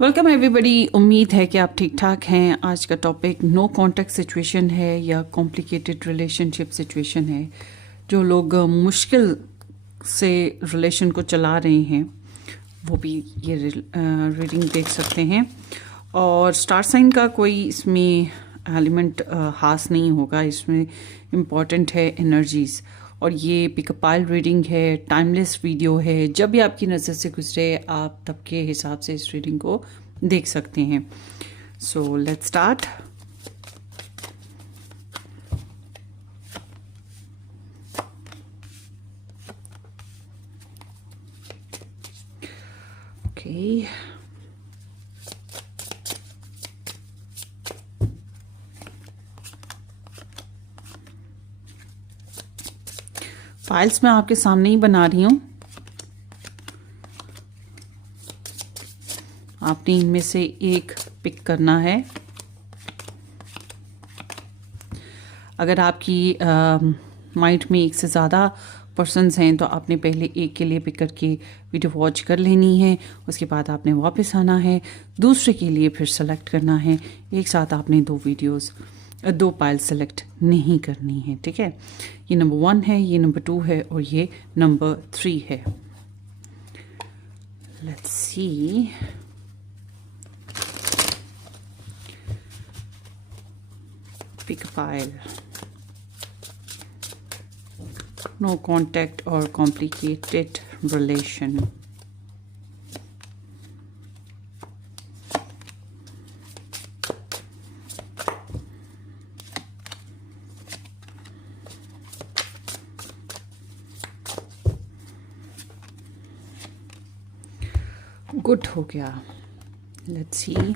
Welcome everybody. उम्मीद है कि आप ठीक ठाक हैं। आज का टॉपिक नो कॉन्टैक्ट सिचुएशन है या कॉम्प्लिकेटेड रिलेशनशिप सिचुएशन है। जो लोग मुश्किल से रिलेशन को चला रहे हैं वो भी ये रीडिंग देख सकते हैं। और स्टार साइन का कोई इसमें एलिमेंट खास नहीं होगा, इसमें इम्पॉर्टेंट है एनर्जीज़। और ये पिकअप पाइल रीडिंग है, टाइमलेस वीडियो है। जब भी आपकी नज़र से गुजरे आप तब के हिसाब से इस रीडिंग को देख सकते हैं। सो लेट्स स्टार्ट। ओके, फाइल्स मैं आपके सामने ही बना रही हूँ। आपने इनमें से एक पिक करना है। अगर आपकी माइंड में एक से ज़्यादा पर्सन्स हैं तो आपने पहले एक के लिए पिक करके वीडियो वॉच कर लेनी है। उसके बाद आपने वापस आना है, दूसरे के लिए फिर सेलेक्ट करना है। एक साथ आपने दो पाइल सेलेक्ट नहीं करनी है, ठीक है। ये नंबर 1 है, ये नंबर 2 है और ये नंबर 3 है। Let's see. Pick pile, no contact और कॉम्प्लिकेटेड रिलेशन। गुड हो गया। Let's see.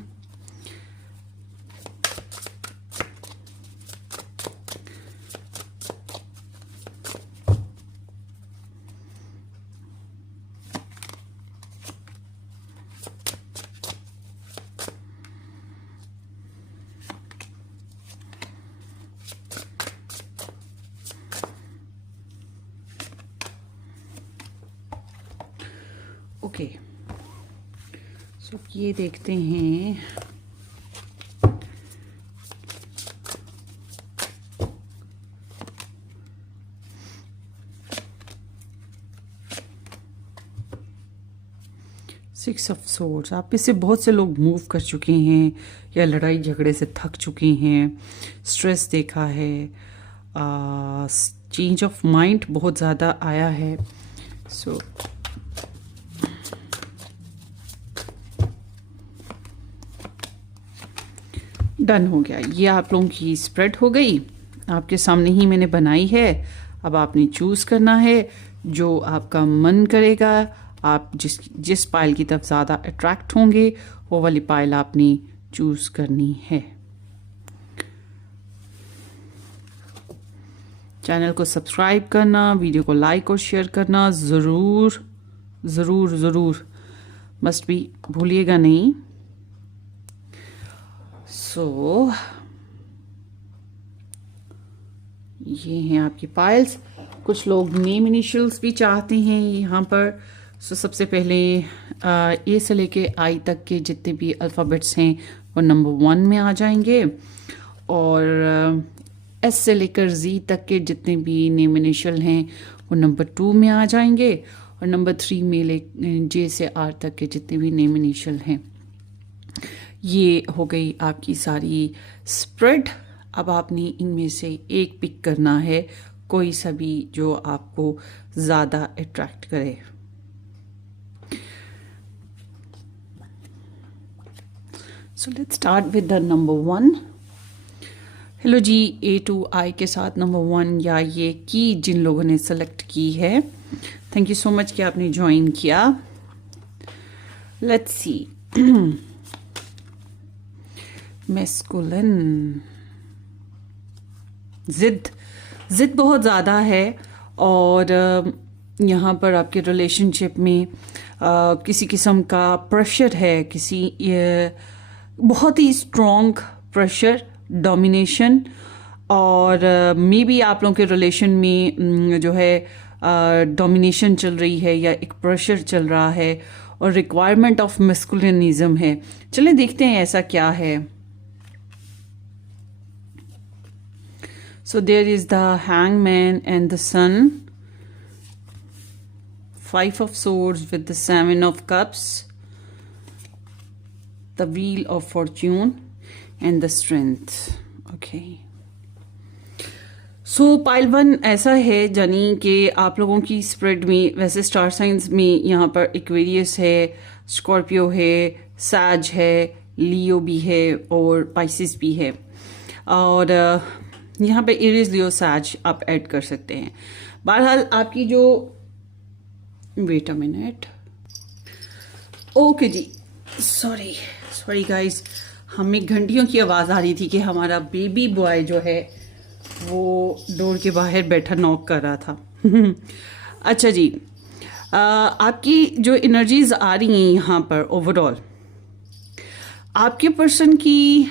ओके, सो ये देखते हैं। Six of swords. आप में से बहुत से लोग मूव कर चुके हैं या लड़ाई झगड़े से थक चुके हैं, स्ट्रेस देखा है, चेंज ऑफ माइंड बहुत ज़्यादा आया है। सो डन हो गया। ये आप लोगों की स्प्रेड हो गई, आपके सामने ही मैंने बनाई है। अब आपने चूज़ करना है जो आपका मन करेगा। आप जिस पाइल की तरफ ज़्यादा अट्रैक्ट होंगे वो वाली पाइल आपने चूज़ करनी है। चैनल को सब्सक्राइब करना, वीडियो को लाइक और शेयर करना ज़रूर ज़रूर ज़रूर मस्ट भी भूलिएगा नहीं। सो ये हैं आपकी पाइल्स। कुछ लोग नेम इनिशियल्स भी चाहते हैं यहाँ पर। सो सबसे पहले ए से लेके आई तक के जितने भी अल्फ़ाबेट्स हैं वो नंबर 1 में आ जाएंगे। और एस से लेकर जी तक के जितने भी नेम इनिशियल हैं वो नंबर 2 में आ जाएंगे। और नंबर 3 में जे से आर तक के जितने भी नेम इनिशियल हैं। ये हो गई आपकी सारी स्प्रेड। अब आपने इनमें से एक पिक करना है, कोई सा भी जो आपको ज़्यादा अट्रैक्ट करे। So let's start with the number 1। Hello जी, ए टू आई के साथ नंबर 1 या ये की जिन लोगों ने सेलेक्ट की है, थैंक यू सो मच कि आपने ज्वाइन किया। Let's see. मैस्कुलिन, जिद बहुत ज़्यादा है। और यहाँ पर आपके रिलेशनशिप में किसी किस्म का प्रेशर है, बहुत ही स्ट्रॉन्ग प्रेशर, डोमिनेशन। और मे बी आप लोगों के रिलेशन में जो है डोमिनेशन चल रही है या एक प्रेशर चल रहा है। और रिक्वायरमेंट ऑफ मैस्कुलिनिज्म है। चलिए देखते हैं ऐसा क्या है। So there is the hangman and the sun, 5 of swords with the 7 of cups, the wheel of fortune and the strength. Okay. So pile 1 ऐसा है जानी कि आप लोगों की स्प्रेड में वैसे स्टार साइंस में यहाँ पर एक्वेरियस है, स्कॉर्पियो है, सैज है, लियो भी है और पाइसिस भी है, और यहाँ पे एरीज, लियो, सैज आप ऐड कर सकते हैं। बहरहाल आपकी जो वेट अ मिनट, ओके जी, सॉरी गाइस, हमें घंटियों की आवाज़ आ रही थी कि हमारा बेबी बॉय जो है वो डोर के बाहर बैठा नॉक कर रहा था। अच्छा जी, आपकी जो एनर्जीज आ रही हैं यहाँ पर ओवरऑल, आपके पर्सन की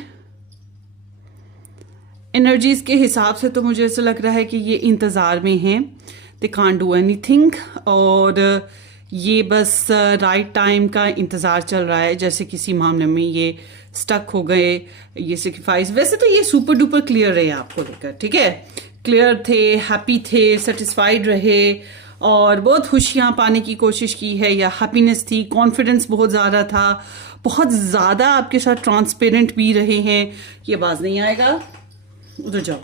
एनर्जीज के हिसाब से तो मुझे ऐसा लग रहा है कि ये इंतज़ार में हैं, दे कांट डू एनीथिंग, और ये बस राइट टाइम का इंतज़ार चल रहा है। जैसे किसी मामले में ये स्टक हो गए, ये सेक्रीफाइस, वैसे तो ये सुपर डुपर क्लियर रहे आपको लेकर, ठीक है, क्लियर थे, हैप्पी थे, सेटिस्फाइड रहे और बहुत खुशियाँ पाने की कोशिश की है, या हैप्पीनेस थी, कॉन्फिडेंस बहुत ज़्यादा था, बहुत ज़्यादा आपके साथ ट्रांसपेरेंट भी रहे हैं। ये आवाज़ नहीं आएगा, उधर जाओ।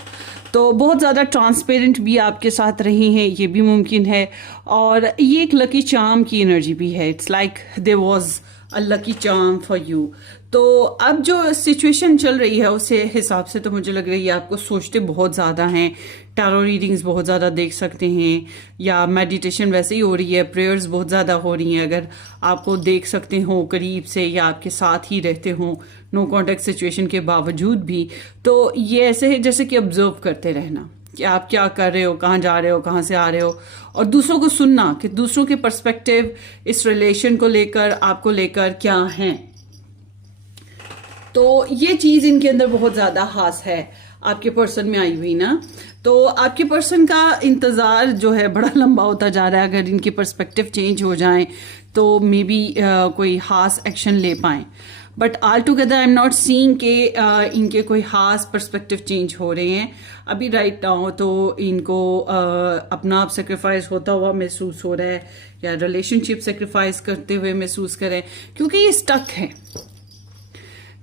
तो बहुत ज़्यादा ट्रांसपेरेंट भी आपके साथ रहे हैं, ये भी मुमकिन है, और ये एक लकी चार्म की एनर्जी भी है। It's like there was a lucky charm for you. तो अब जो सिचुएशन चल रही है उससे हिसाब से तो मुझे लग रही है आपको सोचते बहुत ज़्यादा हैं, टैरो रीडिंग्स बहुत ज़्यादा देख सकते हैं, या मेडिटेशन वैसे ही हो रही है, प्रेयर्स बहुत ज़्यादा हो रही हैं। अगर आपको देख सकते हो करीब से या आपके साथ ही रहते हो नो कॉन्टेक्ट सिचुएशन के बावजूद भी, तो ये ऐसे है जैसे कि ऑब्जर्व करते रहना कि आप क्या कर रहे हो, कहाँ जा रहे हो, कहाँ से आ रहे हो, और दूसरों को सुनना कि दूसरों के पर्सपेक्टिव इस रिलेशन को लेकर, आपको लेकर क्या हैं। तो ये चीज़ इनके अंदर बहुत ज़्यादा खास है आपके पर्सन में आई हुई ना। तो आपके पर्सन का इंतज़ार जो है बड़ा लंबा होता जा रहा है। अगर इनके पर्सपेक्टिव चेंज हो जाएं तो मे बी कोई खास एक्शन ले पाएं, but all together I am not seeing के इनके कोई खास पर्सपेक्टिव चेंज हो रहे हैं अभी राइट नाउ। तो इनको अपना आप सेक्रीफाइस होता हुआ महसूस हो रहा है, या रिलेशनशिप सेक्रीफाइस करते हुए महसूस करें, क्योंकि ये स्टक है,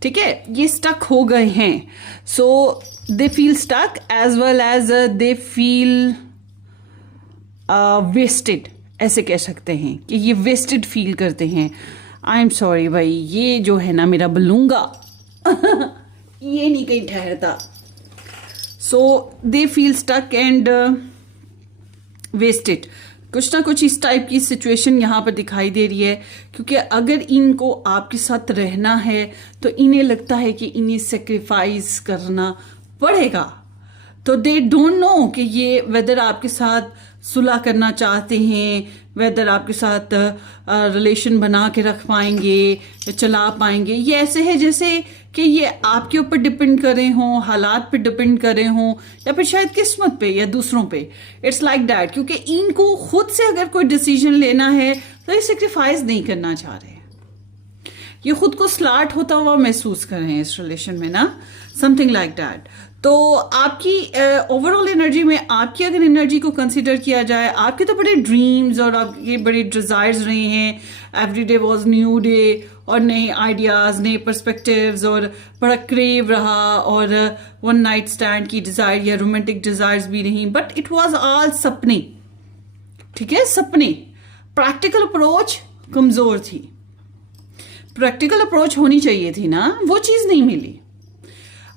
ठीक है, ये स्टक हो गए हैं। So they feel stuck as well as they feel wasted, ऐसे कह सकते हैं कि ये वेस्टेड फील करते हैं। आई एम सॉरी भाई, ये जो है ना मेरा बलूंगा ये नहीं कहीं ठहरता। So they feel stuck and wasted, कुछ ना कुछ इस टाइप की सिचुएशन यहाँ पर दिखाई दे रही है, क्योंकि अगर इनको आपके साथ रहना है तो इन्हें लगता है कि इन्हें सेक्रीफाइस करना पड़ेगा। तो दे डोंट नो कि ये वेदर आपके साथ सुलह करना चाहते हैं, वेदर आपके साथ रिलेशन बना के रख पाएंगे या चला पाएंगे। ये ऐसे है जैसे कि ये आपके ऊपर डिपेंड कर रहे हों, हालात पे डिपेंड कर रहे हों, या फिर शायद किस्मत पे या दूसरों पे। इट्स लाइक दैट, क्योंकि इनको खुद से अगर कोई डिसीजन लेना है तो ये सेक्रीफाइस नहीं करना चाह रहे, ये खुद को स्लार्ट होता हुआ महसूस कर रहे हैं इस रिलेशन में ना, समथिंग लाइक दैट। तो आपकी ओवरऑल एनर्जी में, आपकी अगर एनर्जी को कंसीडर किया जाए, आपके तो बड़े ड्रीम्स और आपके बड़े डिजायर्स रहे हैं। Every day was new day, और नए आइडियाज, नए पर्सपेक्टिव्स, और बड़ा क्रेव रहा, और वन नाइट स्टैंड की डिजायर या रोमांटिक डिजायर्स भी रही, बट इट वॉज ऑल सपने, ठीक है, सपने। प्रैक्टिकल अप्रोच कमजोर थी, प्रैक्टिकल अप्रोच होनी चाहिए थी ना, वो चीज नहीं मिली।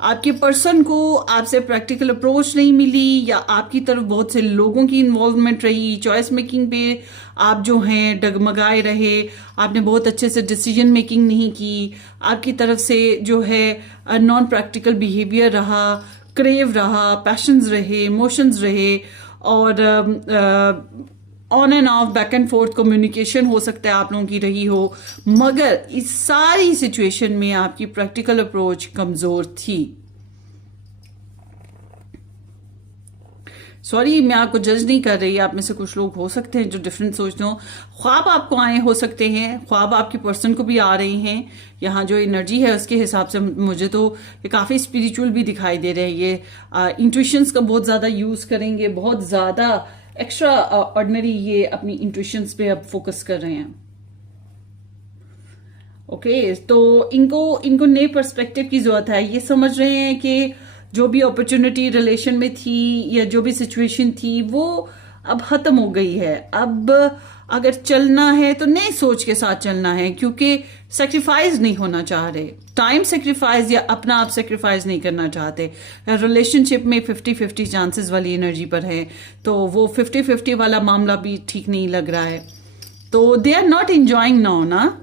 आपके पर्सन को आपसे प्रैक्टिकल अप्रोच नहीं मिली, या आपकी तरफ बहुत से लोगों की इन्वॉल्वमेंट रही, चॉइस मेकिंग पे आप जो हैं डगमगाए रहे, आपने बहुत अच्छे से डिसीजन मेकिंग नहीं की, आपकी तरफ से जो है नॉन प्रैक्टिकल बिहेवियर रहा, क्रेव रहा, पैशंस रहे, इमोशंस रहे, और on end of, back and fourth communication हो सकता है आप लोगों की रही हो, मगर इस सारी सिचुएशन में आपकी प्रैक्टिकल अप्रोच कमजोर थी, सॉरी, मैं आपको जज नहीं कर रही, आप में से कुछ लोग हो सकते हैं जो डिफरेंट सोचते हो। ख्वाब आपको आए हो सकते हैं, ख्वाब आपकी पर्सन को भी आ रही हैं। यहाँ जो एनर्जी है उसके हिसाब से मुझे तो ये काफ़ी स्पिरिचुअल भी दिखाई दे रहे हैं। ये इंट्यूशंस का बहुत ज़्यादा यूज़ करेंगे, बहुत ज़्यादा एक्स्ट्रा ऑर्डिनरी ये अपनी इंट्यूशंस पे अब फोकस कर रहे हैं। ओके, तो इनको नए पर्सपेक्टिव की जरूरत है। ये समझ रहे हैं कि जो भी अपॉर्चुनिटी रिलेशन में थी या जो भी सिचुएशन थी वो अब खत्म हो गई है। अब अगर चलना है तो नई सोच के साथ चलना है, क्योंकि सेक्रीफाइस नहीं होना चाह रहे, टाइम सेक्रीफाइस या अपना आप सेक्रीफाइस नहीं करना चाहते। रिलेशनशिप में 50-50 चांसेस वाली एनर्जी पर है, तो वो 50-50 वाला मामला भी ठीक नहीं लग रहा है। तो they are not enjoying now ना।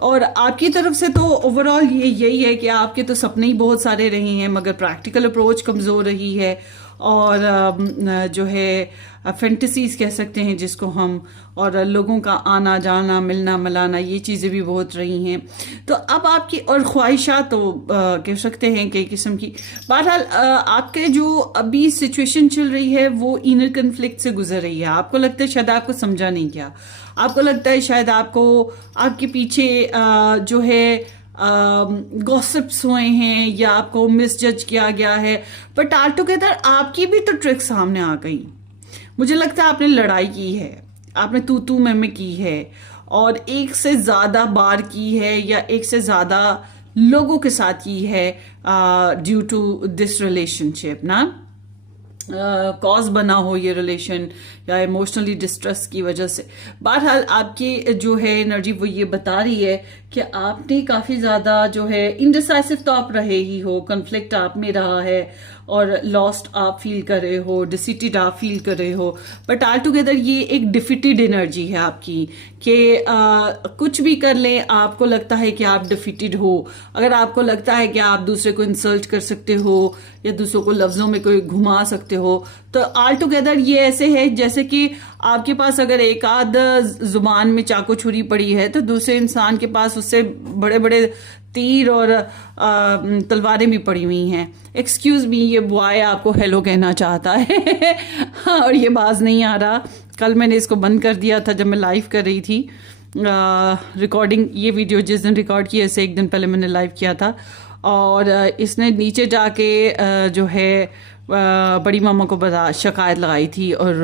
और आपकी तरफ से तो ओवरऑल ये यही है कि आपके तो सपने ही बहुत सारे रहे हैं, मगर प्रैक्टिकल अप्रोच कमज़ोर रही है। और जो है फैंटेसीज कह सकते हैं जिसको हम, और लोगों का आना जाना मिलना मिलाना, ये चीज़ें भी बहुत रही हैं। तो अब आपकी और ख्वाहिशात तो कह सकते हैं कई किस्म की। बहरहाल आपके जो अभी सिचुएशन चल रही है वो इनर कन्फ्लिक्ट से गुजर रही है। आपको लगता है शायद आपको समझा नहीं गया, आपको लगता है शायद आपको आपके पीछे जो है गॉसिप्स हुए हैं या आपको मिसजज किया गया है। बट ऑल टुगेदर आपकी भी तो ट्रिक सामने आ गई। मुझे लगता है आपने लड़ाई की है, आपने तू मैं की है, और एक से ज्यादा बार की है या एक से ज्यादा लोगों के साथ की है ड्यू टू दिस रिलेशनशिप ना। कॉज बना हो ये रिलेशन या इमोशनली डिस्ट्रेस की वजह से। बहरहाल आपकी जो है एनर्जी वो ये बता रही है कि आपने काफ़ी ज़्यादा जो है इनडिसाइसिव तो आप रहे ही हो, कन्फ्लिक्ट आप में रहा है, और लॉस्ट आप फील कर रहे हो, डिसीटेड आप फील कर रहे हो। बट ऑल टुगेदर ये एक डिफीटेड एनर्जी है आपकी कि कुछ भी कर लें आपको लगता है कि आप डिफीटेड हो। अगर आपको लगता है कि आप दूसरे को इंसल्ट कर सकते हो या दूसरों को लफ्जों में कोई घुमा सकते हो, तो ऑल टुगेदर ये ऐसे है जैसे कि आपके पास अगर एक आध जुबान में चाकू छुरी पड़ी है तो दूसरे इंसान के पास उससे बड़े बड़े तीर और तलवारें भी पड़ी हुई हैं। एक्सक्यूज मी, ये बॉय आपको हेलो कहना चाहता है और ये बाज नहीं आ रहा। कल मैंने इसको बंद कर दिया था जब मैं लाइव कर रही थी रिकॉर्डिंग। ये वीडियो जिस दिन रिकॉर्ड किया इससे एक दिन पहले मैंने लाइव किया था, और इसने नीचे जाके जो है बड़ी मामा को बता शिकायत लगाई थी, और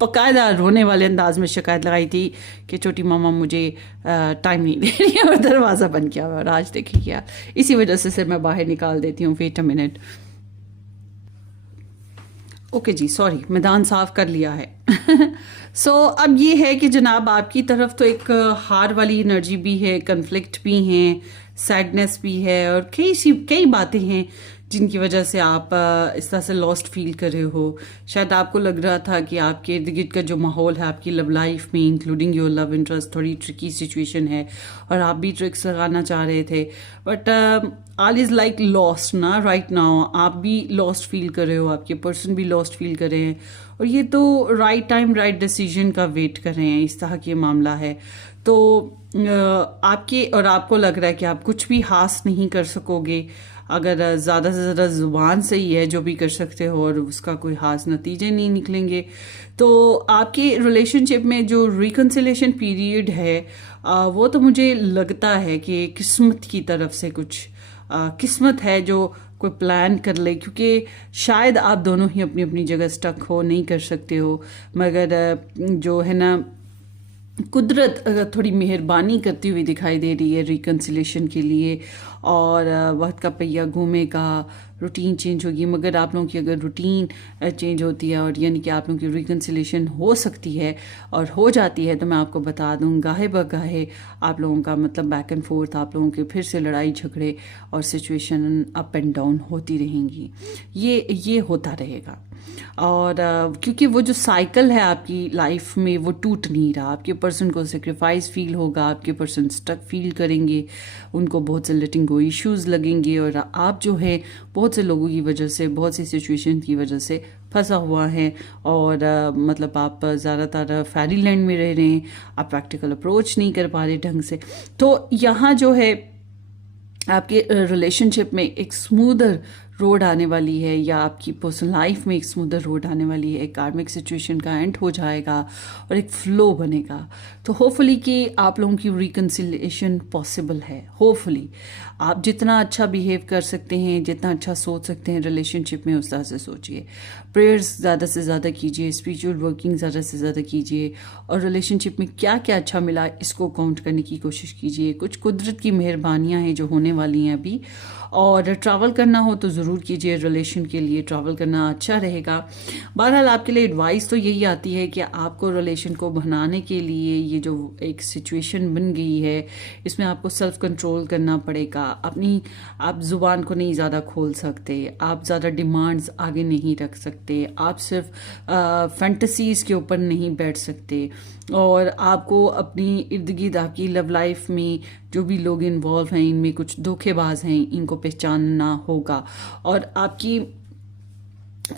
बाकायदा रोने वाले अंदाज में शिकायत लगाई थी कि छोटी मामा मुझे टाइम नहीं दे रही है, और दरवाज़ा बंद किया हुआ। और आज देखिए क्या, इसी वजह से मैं बाहर निकाल देती हूँ। Wait a minute. ओके जी, सॉरी, मैदान साफ कर लिया है। सो अब ये है कि जनाब आपकी तरफ तो एक हार वाली एनर्जी भी है, कन्फ्लिक्ट भी हैं, सैडनेस भी है, और कई बातें हैं जिनकी वजह से आप इस तरह से लॉस्ट फील कर रहे हो। शायद आपको लग रहा था कि आपके इर्द गिर्द का जो माहौल है आपकी लव लाइफ में, इंक्लूडिंग योर लव इंटरेस्ट, थोड़ी ट्रिकी सिचुएशन है और आप भी ट्रिक्स लगाना चाह रहे थे। But all is like lost ना राइट नाउ। आप भी लॉस्ट फील कर रहे हो, आपके पर्सन भी लॉस्ट फील कर रहे हैं, और ये तो राइट टाइम राइट डिसीजन का वेट कर रहे हैं। इस तरह की मामला है। तो आपके और आपको लग रहा है कि आप कुछ भी हासिल नहीं कर सकोगे अगर ज़्यादा से ज़्यादा ज़ुबान से ही है जो भी कर सकते हो और उसका कोई खास नतीजे नहीं निकलेंगे। तो आपके रिलेशनशिप में जो रिकन्सिलेशन पीरियड है वो तो मुझे लगता है कि किस्मत की तरफ से कुछ किस्मत है जो कोई प्लान कर ले, क्योंकि शायद आप दोनों ही अपनी अपनी जगह स्टक हो, नहीं कर सकते हो, मगर जो है ना कुदरत थोड़ी मेहरबानी करती हुई दिखाई दे रही है रिकन्सिलेशन के लिए। और वक्त का पहिया घूमेगा, रूटीन चेंज होगी, मगर आप लोगों की अगर रूटीन चेंज होती है और यानी कि आप लोगों की रिकन्सिलेशन हो सकती है और हो जाती है, तो मैं आपको बता दूं गाहे बगाहे आप लोगों का मतलब बैक एंड फोर्थ, आप लोगों के फिर से लड़ाई झगड़े और सिचुएशन अप एंड डाउन होती रहेंगी। ये होता रहेगा। और क्योंकि वो जो साइकिल है आपकी लाइफ में वो टूट नहीं रहा। आपके पर्सन को सेक्रीफाइस फील होगा, आपके पर्सन स्टक फील करेंगे, उनको बहुत से लेटिंग गो इश्यूज लगेंगे, और आप जो है बहुत से लोगों की वजह से, बहुत सी सिचुएशन की वजह से फंसा हुआ है। और मतलब आप ज़्यादातर फेरीलैंड में रह रहे हैं, आप प्रैक्टिकल अप्रोच नहीं कर पा रहे ढंग से। तो यहाँ जो है आपके रिलेशनशिप में एक स्मूदर रोड आने वाली है या आपकी पर्सनल लाइफ में एक स्मूदर रोड आने वाली है, कार्मिक सिचुएशन का एंड हो जाएगा और एक फ्लो बनेगा। तो होपफुली कि आप लोगों की रिकन्सिलिएशन पॉसिबल है। होपफुली आप जितना अच्छा बिहेव कर सकते हैं, जितना अच्छा सोच सकते हैं रिलेशनशिप में, उस तरह से सोचिए। प्रेयर्स ज़्यादा से ज़्यादा कीजिए, स्पिरिचुअल वर्किंग ज़्यादा से ज़्यादा कीजिए और रिलेशनशिप में क्या क्या अच्छा मिला इसको काउंट करने की कोशिश कीजिए। कुछ कुदरत की मेहरबानियाँ हैं जो होने वाली हैं अभी, और ट्रैवल करना हो तो ज़रूर कीजिए। रिलेशन के लिए ट्रैवल करना अच्छा रहेगा। बहरहाल आपके लिए एडवाइस तो यही आती है कि आपको रिलेशन को बनाने के लिए ये जो एक सिचुएशन बन गई है, इसमें आपको सेल्फ कंट्रोल करना पड़ेगा। अपनी आप ज़ुबान को नहीं ज़्यादा खोल सकते, आप ज़्यादा डिमांड्स आगे नहीं रख सकते, आप सिर्फ फैंटसीज़ के ऊपर नहीं बैठ सकते, और आपको अपनी इर्द गिर्द आपकी लव लाइफ में जो भी लोग इन्वॉल्व हैं इनमें कुछ धोखेबाज हैं, इनको पहचानना होगा। और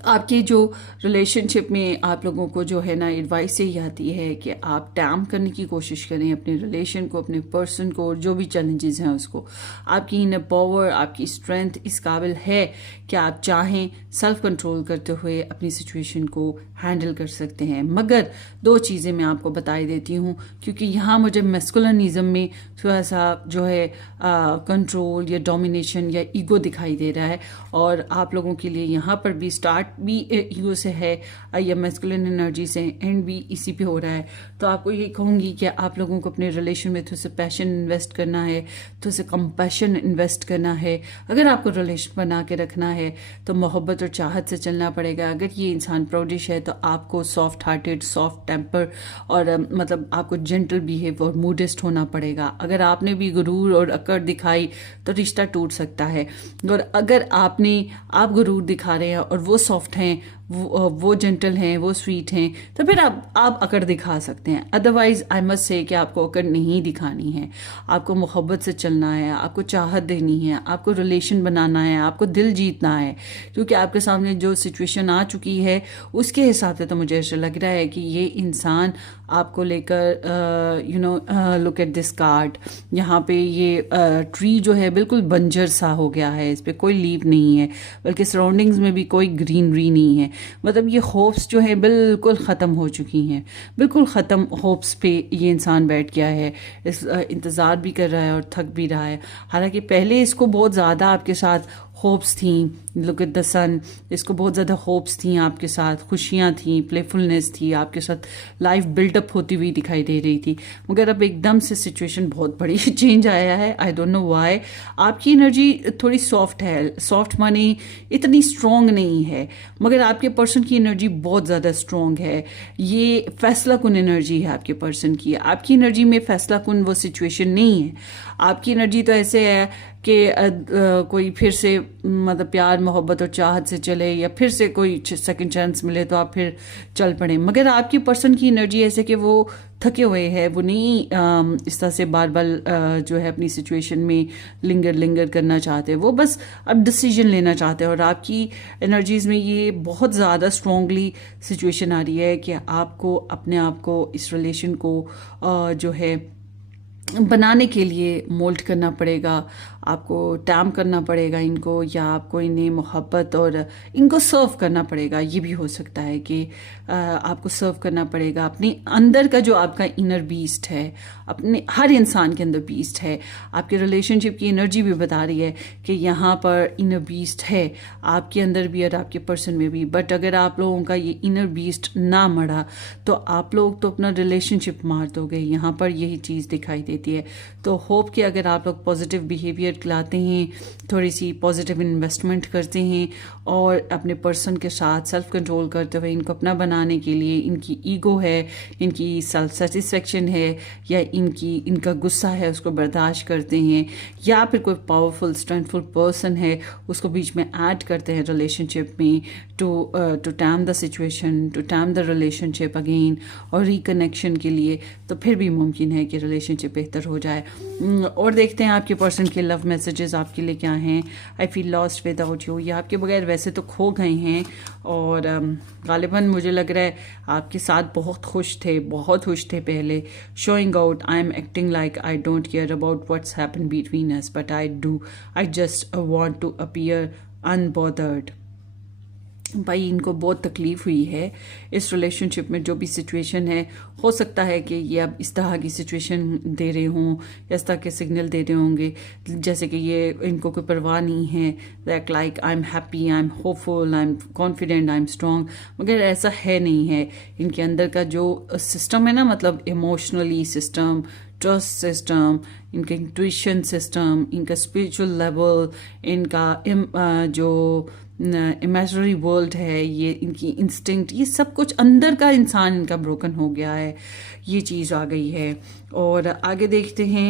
आपके जो रिलेशनशिप में आप लोगों को जो है ना एडवाइस यही आती है कि आप टैम करने की कोशिश करें अपने रिलेशन को, अपने पर्सन को, और जो भी चैलेंजेस हैं उसको। आपकी इनर पावर, आपकी स्ट्रेंथ इस काबिल है कि आप चाहें सेल्फ कंट्रोल करते हुए अपनी सिचुएशन को हैंडल कर सकते हैं। मगर दो चीज़ें मैं आपको बताई देती हूँ, क्योंकि यहाँ मुझे मैस्कुलिनिज्म में थोड़ा सा जो है कंट्रोल या डोमिनेशन या ईगो दिखाई दे रहा है, और आप लोगों के लिए यहाँ पर भी स्टार्ट भी ईगो से है या मैस्कुलिन एनर्जी से, एंड भी इसी पे हो रहा है। तो आपको ये कहूँगी कि आप लोगों को अपने रिलेशन में थोड़ा सा पैशन इन्वेस्ट करना है, थोड़ा सा कंपैशन इन्वेस्ट करना है। अगर आपको रिलेशन बना के रखना है तो मोहब्बत और चाहत से चलना पड़ेगा। अगर ये इंसान प्राउडिश है तो आपको सॉफ्ट हार्टेड, सॉफ्ट टेम्पर और मतलब आपको जेंटल बिहेव और मूडेस्ट होना पड़ेगा। अगर आपने भी गुरूर और अकड़ दिखाई तो रिश्ता टूट सकता है, और अगर आप गुरूर दिखा रहे हैं और वो सॉफ्ट हैं, वो जेंटल हैं, वो स्वीट हैं, तो फिर आप अकड़ दिखा सकते हैं। अदरवाइज आई मस्ट से कि आपको अकड़ नहीं दिखानी है। आपको मोहब्बत से चलना है, आपको चाहत देनी है, आपको रिलेशन बनाना है, आपको दिल जीतना है। क्योंकि आपके सामने जो सिचुएशन आ चुकी है उसके हिसाब से तो मुझे ऐसा लग रहा है कि ये इंसान आपको लेकर लुक एट दिस कार्ड, यहाँ पे ये ट्री जो है बिल्कुल बंजर सा हो गया है, इस पर कोई लीव नहीं है, बल्कि सराउंडिंग्स में भी कोई ग्रीनरी नहीं है। मतलब ये होप्स जो है बिल्कुल ख़त्म हो चुकी हैं, बिल्कुल ख़त्म होप्स पे ये इंसान बैठ गया है। इस इंतज़ार भी कर रहा है और थक भी रहा है। हालांकि पहले इसको बहुत ज़्यादा आपके साथ होप्स थी, लुक एट द सन, इसको बहुत ज़्यादा होप्स थी आपके साथ, खुशियाँ थी, प्लेफुलनेस थी, आपके साथ लाइफ बिल्डअप होती हुई दिखाई दे रही थी। मगर अब एकदम से सिचुएशन बहुत बड़ी चेंज आया है। I don't know why. आपकी एनर्जी थोड़ी सॉफ्ट है, सॉफ्ट माने इतनी स्ट्रॉन्ग नहीं है, मगर आपके पर्सन की एनर्जी बहुत ज़्यादा स्ट्रॉन्ग है। ये फैसला कुन एनर्जी है आपके पर्सन की। आपकी एनर्जी में फैसला कुन वो सिचुएशन नहीं है। आपकी एनर्जी तो ऐसे है कि कोई फिर से मतलब प्यार, मोहब्बत और चाहत से चले, या फिर से कोई सेकंड चांस मिले तो आप फिर चल पड़े। मगर आपकी पर्सन की एनर्जी ऐसे कि वो थके हुए हैं, वो नहीं इस तरह से बार बार जो है अपनी सिचुएशन में लिंगर करना चाहते, वो बस अब डिसीजन लेना चाहते हैं। और आपकी एनर्जीज में ये बहुत ज़्यादा स्ट्रांगली सिचुएशन आ रही है कि आपको अपने आप को, इस रिलेशन को जो है बनाने के लिए मोल्ड करना पड़ेगा, आपको टैम करना पड़ेगा इनको, या आपको इन्हें मोहब्बत और इनको सर्व करना पड़ेगा। ये भी हो सकता है कि आपको सर्व करना पड़ेगा अपने अंदर का जो आपका इनर बीस्ट है, अपने हर इंसान के अंदर बीस्ट है। आपके रिलेशनशिप की एनर्जी भी बता रही है कि यहाँ पर इनर बीस्ट है आपके अंदर भी और आपके पर्सन में भी। बट अगर आप लोगों का ये इनर बीस्ट ना मरा तो आप लोग तो अपना रिलेशनशिप मार दोगे। यहाँ पर यही चीज़ दिखाई देती है। तो होप कि अगर आप लोग पॉजिटिव बिहेवियर लाते हैं, थोड़ी सी पॉजिटिव इन्वेस्टमेंट करते हैं और अपने पर्सन के साथ सेल्फ कंट्रोल करते हुए इनको अपना बनाने के लिए, इनकी ईगो है, इनकी सेल्फ सेटिस्फेक्शन है, या इनका गुस्सा है, उसको बर्दाश्त करते हैं, या फिर कोई पावरफुल स्ट्रेंथफुल पर्सन है उसको बीच में ऐड करते हैं रिलेशनशिप में to tame the situation, to tame the relationship again और रिकनेक्शन के लिए, तो फिर भी मुमकिन है कि रिलेशनशिप बेहतर हो जाए। और देखते हैं आपके पर्सन के लव मैसेजेस आपके लिए क्या हैं। I feel lost without you, ये आपके बगैर वैसे तो खो गए हैं, और गालिबन मुझे लग रहा है आपके साथ बहुत खुश थे पहले। Showing out I am acting like I don't care about what's happen between us, but I do, I just want to appear unbothered. भाई इनको बहुत तकलीफ हुई है इस रिलेशनशिप में, जो भी सिचुएशन है। हो सकता है कि ये अब इस तरह की सिचुएशन दे रहे हों या इस तरह के सिग्नल दे रहे होंगे जैसे कि ये इनको कोई परवाह नहीं है, that like I am happy, I am hopeful, I am confident, I am strong. मगर ऐसा है नहीं है। इनके अंदर का जो सिस्टम है ना, मतलब इमोशनली सिस्टम, ट्रस्ट सिस्टम, इनका इंट्यूशन सिस्टम, इनका स्पिरिचुअल लेवल, इनका जो इमेजिनरी वर्ल्ड है, ये इनकी इंस्टिंक्ट, ये सब कुछ अंदर का इंसान इनका ब्रोकन हो गया है। ये चीज़ आ गई है। और आगे देखते हैं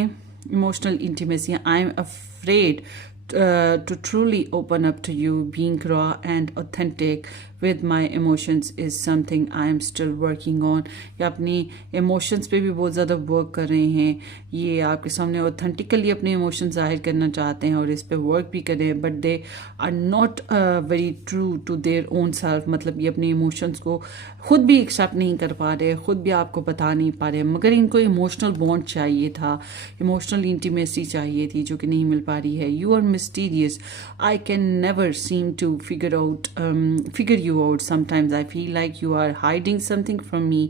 emotional intimacy. I am afraid to truly open up to you, being raw and authentic with my emotions is something I am still working on। या अपनी इमोशंस पे भी बहुत ज़्यादा वर्क कर रहे हैं। ये आपके सामने ऑथेंटिकली अपने इमोशन जाहिर करना चाहते हैं और इस पे वर्क भी कर रहे हैं, but they are not very true to their own self. मतलब ये अपने इमोशंस को खुद भी एक्सेप्ट नहीं कर पा रहे, खुद भी आपको बता नहीं पा रहे, मगर इनको इमोशनल बॉन्ड चाहिए था, इमोशनल इंटीमेसी चाहिए थी, जो कि नहीं मिल पा रही है। You are mysterious. I can never seem to figure you out. Sometimes I feel like you are hiding something from me.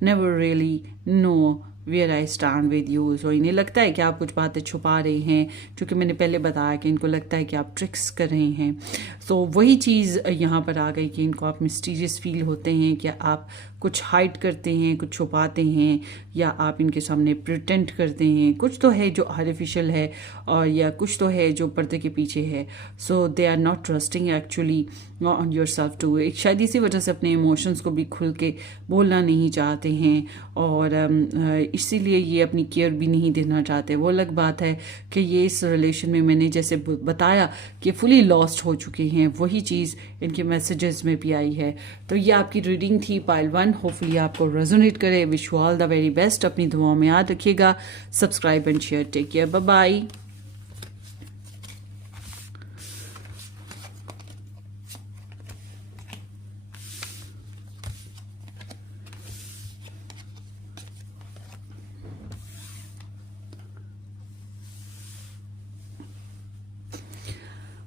Never really know where I stand with you. So इन्हें लगता है कि आप कुछ बातें छुपा रहे हैं, क्योंकि मैंने पहले बताया कि इनको लगता है कि आप ट्रिक्स कर रहे हैं। तो वही चीज़ यहाँ पर आ गई कि इनको आप मिस्टीरियस फील होते हैं, कि आप कुछ हाइड करते हैं, कुछ छुपाते हैं, या आप इनके सामने प्रिटेंड करते हैं। कुछ तो है जो आर्टिफिशियल है, और या कुछ तो है जो पर्दे के पीछे है। So they are not trusting actually on your self too. एक शायद इसी वजह से अपने इमोशंस को भी खुल के बोलना नहीं चाहते हैं, और इसीलिए ये अपनी केयर भी नहीं देना चाहते। वो अलग बात है कि ये इस रिलेशन में, मैंने जैसे बताया कि फुली लॉस्ट हो चुके हैं, वही चीज़ इनके मैसेजेस में भी आई है। तो ये आपकी रीडिंग थी पाइल 1। होपफुली आपको रेजोनेट करे। Wish you all the very best. अपनी दुआओं में याद रखिएगा। Subscribe and share. Take care. Bye bye.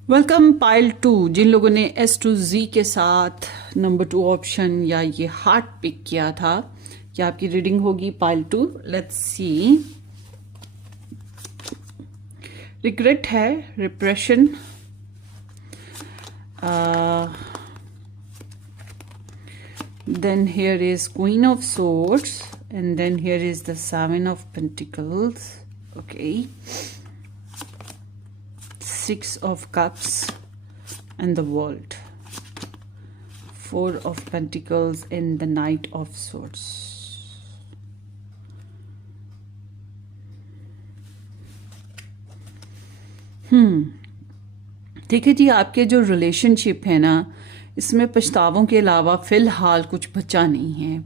Welcome pile 2। जिन लोगों ने S to Z के साथ नंबर 2 ऑप्शन या ये हार्ट पिक किया था, क्या आपकी रीडिंग होगी पाइल 2। Let's see. रिग्रेट है, repression, then here is Queen of Swords, and then here is the Seven of Pentacles. Okay, Six of Cups and the World, Four of Pentacles and the Knight of Swords. देखिए जी, आपके जो relationship है ना, इसमें पछतावों के अलावा फ़िलहाल कुछ बचा नहीं है।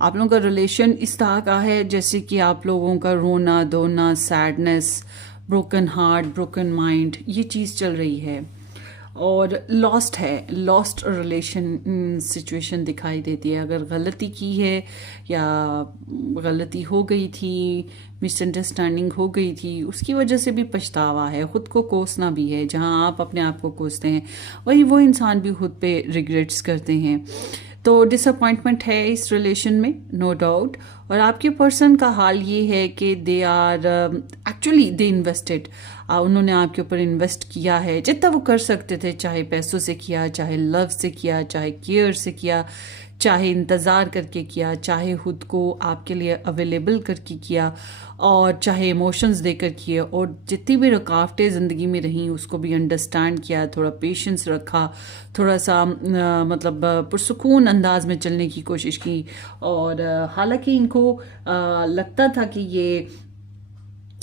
आप लोगों का रिलेशन इस तरह का है जैसे कि आप लोगों का रोना धोना, sadness, broken heart, broken mind, ये चीज़ चल रही है। और लॉस्ट है, लॉस्ट रिलेशन सिचुएशन दिखाई देती है। अगर गलती की है या गलती हो गई थी, मिसअंडरस्टैंडिंग हो गई थी, उसकी वजह से भी पछतावा है, खुद को कोसना भी है। जहां आप अपने आप को कोसते हैं, वही वो इंसान भी खुद पे रिग्रेट्स करते हैं। तो डिसअपॉइंटमेंट है इस रिलेशन में, नो डाउट। और आपके पर्सन का हाल ये है कि they are actually they invested. उन्होंने आपके ऊपर इन्वेस्ट किया है जितना वो कर सकते थे, चाहे पैसों से किया, चाहे लव से किया, चाहे केयर से किया, चाहे इंतज़ार करके किया, चाहे खुद को आपके लिए अवेलेबल करके किया, और चाहे इमोशंस देकर किया, और जितनी भी रुकावटें ज़िंदगी में रहीं उसको भी अंडरस्टैंड किया, थोड़ा पेशेंस रखा, थोड़ा सा मतलब पुरसुकून अंदाज में चलने की कोशिश की। और हालांकि इनको लगता था कि ये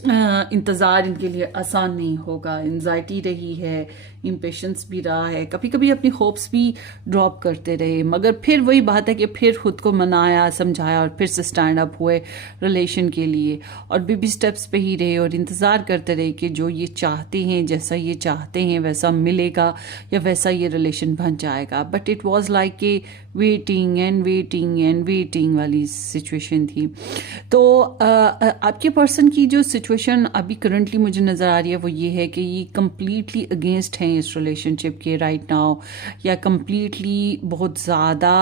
इंतज़ार इनके लिए आसान नहीं होगा, एंजाइटी रही है, इम्पेशंस भी रहा है, कभी कभी अपनी होप्स भी ड्रॉप करते रहे, मगर फिर वही बात है कि फिर खुद को मनाया, समझाया और फिर से स्टैंड अप हुए रिलेशन के लिए, और बेबी स्टेप्स पे ही रहे और इंतज़ार करते रहे कि जो ये चाहते हैं, जैसा ये चाहते हैं वैसा मिलेगा या वैसा ये रिलेशन बन जाएगा। But it was like a waiting and waiting and waiting वाली सिचुएशन थी। तो आपके पर्सन की जो सिचुएशन सिचुएशन अभी करंटली मुझे नज़र आ रही है वो ये है कि ये कम्प्लीटली अगेंस्ट हैं इस रिलेशनशिप के राइट नाउ, या कम्प्लीटली बहुत ज़्यादा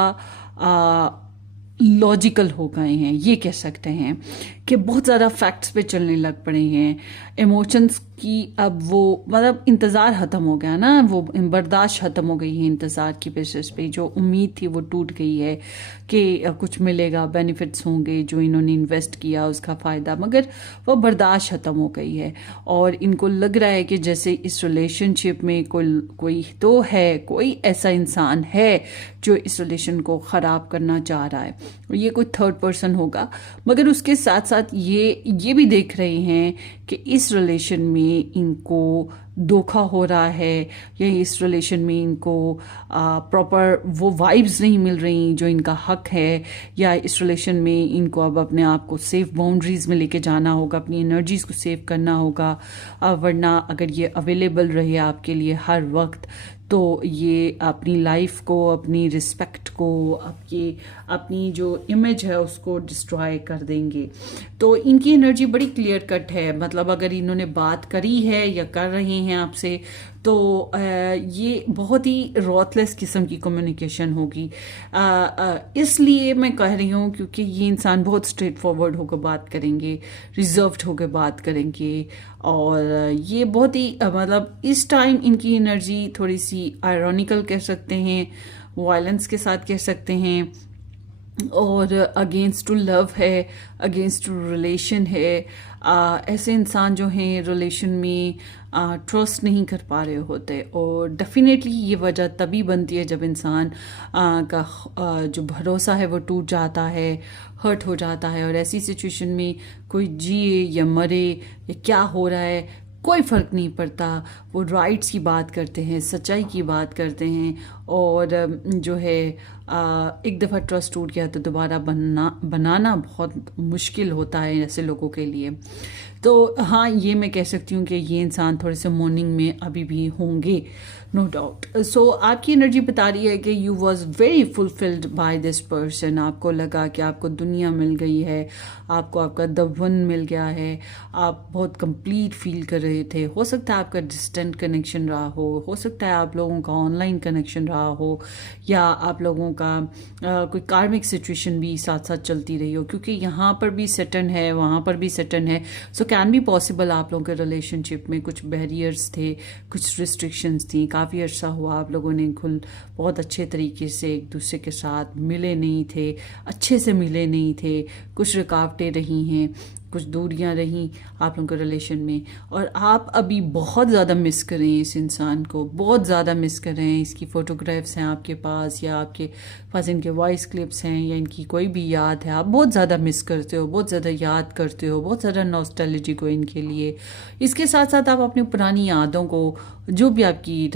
लॉजिकल हो गए हैं, ये कह सकते हैं कि बहुत ज़्यादा फैक्ट्स पे चलने लग पड़े हैं। इमोशंस की अब वो मतलब इंतज़ार ख़त्म हो गया ना, वो बर्दाश्त ख़त्म हो गई है इंतज़ार की बेसिस पे। जो उम्मीद थी वो टूट गई है कि कुछ मिलेगा, बेनिफिट्स होंगे, जो इन्होंने इन्वेस्ट किया उसका फ़ायदा, मगर वो बर्दाश्त ख़त्म हो गई है। और इनको लग रहा है कि जैसे इस रिलेशनशिप में कोई तो है, कोई ऐसा इंसान है जो इस रिलेशन को ख़राब करना चाह रहा है। ये कोई थर्ड पर्सन होगा, मगर उसके साथ साथ ये भी देख रहे हैं कि इस रिलेशन में इनको धोखा हो रहा है, या इस रिलेशन में इनको प्रॉपर वो वाइब्स नहीं मिल रही जो इनका हक है, या इस रिलेशन में इनको अब अपने आप को सेफ बाउंड्रीज में लेके जाना होगा, अपनी एनर्जीज को सेव करना होगा। वरना अगर ये अवेलेबल रहे आपके लिए हर वक्त, तो ये अपनी लाइफ को, अपनी रिस्पेक्ट को, अपनी जो इमेज है उसको डिस्ट्रॉय कर देंगे। तो इनकी एनर्जी बड़ी क्लियर कट है। मतलब अगर इन्होंने बात करी है या कर रहे हैं आपसे, तो ये बहुत ही रॉथलेस किस्म की कम्युनिकेशन होगी। इसलिए मैं कह रही हूँ क्योंकि ये इंसान बहुत स्ट्रेट फॉरवर्ड होकर बात करेंगे, रिजर्व्ड होकर बात करेंगे, और ये बहुत ही मतलब इस टाइम इनकी एनर्जी थोड़ी सी आयरॉनिकल कह सकते हैं, वायलेंस के साथ कह सकते हैं, और अगेंस्ट टू लव है, अगेंस्ट टू रिलेशन है। ऐसे इंसान जो हैं रिलेशन में ट्रस्ट नहीं कर पा रहे होते, और डेफिनेटली ये वजह तभी बनती है जब इंसान का जो भरोसा है वो टूट जाता है, हर्ट हो जाता है। और ऐसी सिचुएशन में कोई जिए या मरे या क्या हो रहा है कोई फ़र्क नहीं पड़ता, वो राइट्स की बात करते हैं, सच्चाई की बात करते हैं। और जो है एक दफ़ा ट्रस्ट टूट गया तो दोबारा बनाना बहुत मुश्किल होता है ऐसे लोगों के लिए। तो हाँ, ये मैं कह सकती हूँ कि ये इंसान थोड़े से मॉर्निंग में अभी भी होंगे, नो डाउट। सो आपकी एनर्जी बता रही है कि you was very fulfilled by this person. आपको लगा कि आपको दुनिया मिल गई है, आपको आपका द वन मिल गया है, आप बहुत कंप्लीट फील कर रहे थे। हो सकता है आपका डिस्टेंट कनेक्शन रहा हो सकता है आप लोगों का ऑनलाइन कनेक्शन रहा हो, या आप लोगों का कोई कार्मिक सिचुएशन भी साथ साथ चलती रही हो, क्योंकि यहाँ पर भी सेटन है, वहाँ पर भी सेटन है। सो कैन बी पॉसिबल आप लोगों के रिलेशनशिप में कुछ बैरियर्स थे, कुछ रिस्ट्रिक्शंस थी। काफ़ी अर्सा हुआ आप लोगों ने बहुत अच्छे तरीके से एक दूसरे के साथ मिले नहीं थे, अच्छे से मिले नहीं थे, कुछ रुकावटें रही हैं, कुछ दूरियां रहीं आप लोगों के रिलेशन में। और आप अभी बहुत ज़्यादा मिस कर रहे हैं इस इंसान को, बहुत ज़्यादा मिस कर रहे हैं। इसकी फ़ोटोग्राफ्स हैं आपके पास, या आपके पास इनके वॉइस क्लिप्स हैं, या इनकी कोई भी याद है, आप बहुत ज़्यादा मिस करते हो, बहुत ज़्यादा याद करते हो, बहुत ज़्यादा नॉस्टैल्जिक हो इनके लिए। इसके साथ साथ आप अपनी पुरानी यादों को, जो भी आपकी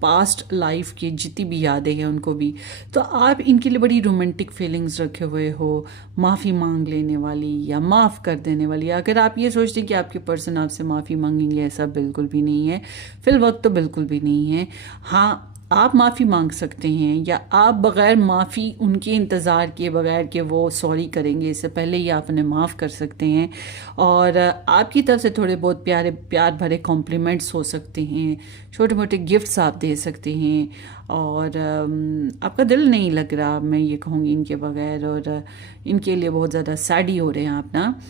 पास्ट लाइफ की जितनी भी यादें हैं उनको भी, तो आप इनके लिए बड़ी रोमांटिक फीलिंग्स रखे हुए हो, माफ़ी मांग लेने वाली या माफ़ कर देने वाली। अगर आप ये सोचते हैं कि आपके पर्सन आपसे माफ़ी मांगेंगे, ऐसा बिल्कुल भी नहीं है, फिल वक्त तो बिल्कुल भी नहीं है। हाँ, आप माफ़ी मांग सकते हैं, या आप बग़ैर माफ़ी उनके इंतज़ार किए बगैर कि वो सॉरी करेंगे इससे पहले ही आप उन्हें माफ़ कर सकते हैं। और आपकी तरफ से थोड़े बहुत प्यार भरे कॉम्प्लीमेंट्स हो सकते हैं, छोटे मोटे गिफ्ट्स आप दे सकते हैं। और आपका दिल नहीं लग रहा, मैं ये कहूँगी, इनके बगैर, और इनके लिए बहुत ज़्यादा सैड हो रहे हैं आप ना।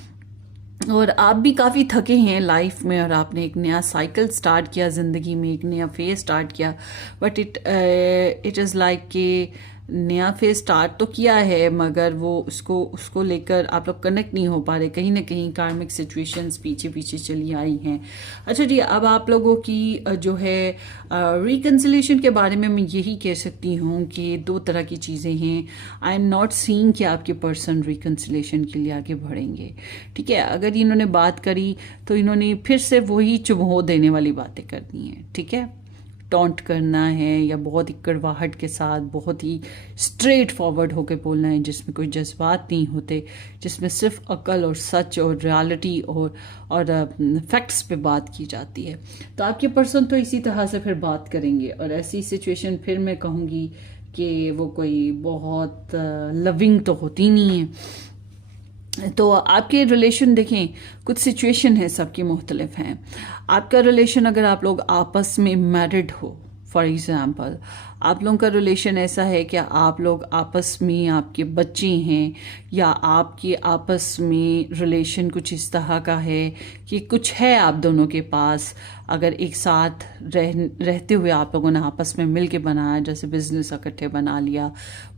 और आप भी काफ़ी थके हैं लाइफ में, और आपने एक नया साइकिल स्टार्ट किया ज़िंदगी में, एक नया फेज स्टार्ट किया, बट इट इज़ लाइक कि नया फेज स्टार्ट तो किया है, मगर वो उसको लेकर आप लोग कनेक्ट नहीं हो पा रहे। कहीं ना कहीं कार्मिक सिचुएशंस पीछे पीछे चली आई हैं। अच्छा जी, अब आप लोगों की जो है रिकन्सिलेशन के बारे में मैं यही कह सकती हूँ कि दो तरह की चीज़ें हैं। आई एम नॉट सीइंग कि आपके पर्सन रिकन्सिलेशन के लिए आगे बढ़ेंगे। ठीक है, अगर इन्होंने बात करी तो इन्होंने फिर से वही चुभो देने वाली बातें करनी है। ठीक है, टॉन्ट करना है, या बहुत ही कड़वाहट के साथ बहुत ही स्ट्रेट फॉरवर्ड होकर बोलना है, जिसमें कोई जज्बात नहीं होते, जिसमें सिर्फ अकल और सच और रियलिटी और फैक्ट्स पे बात की जाती है। तो आपके पर्सन तो इसी तरह से फिर बात करेंगे। और ऐसी सिचुएशन फिर मैं कहूँगी कि वो कोई बहुत लविंग तो होती नहीं है, तो आपके रिलेशन देखें, कुछ सिचुएशन है, सबकी मुख्तलिफ हैं। आपका रिलेशन, अगर आप लोग आपस में मैरिड हो, फॉर एग्ज़ाम्पल आप लोगों का रिलेशन ऐसा है कि आप लोग आपस में, आपके बच्चे हैं, या आपकी आपस में रिलेशन कुछ इस तरह का है कि कुछ है आप दोनों के पास, अगर एक साथ रहते हुए आप लोगों ने आपस में मिल के बनाया, जैसे बिजनेस इकट्ठे बना लिया,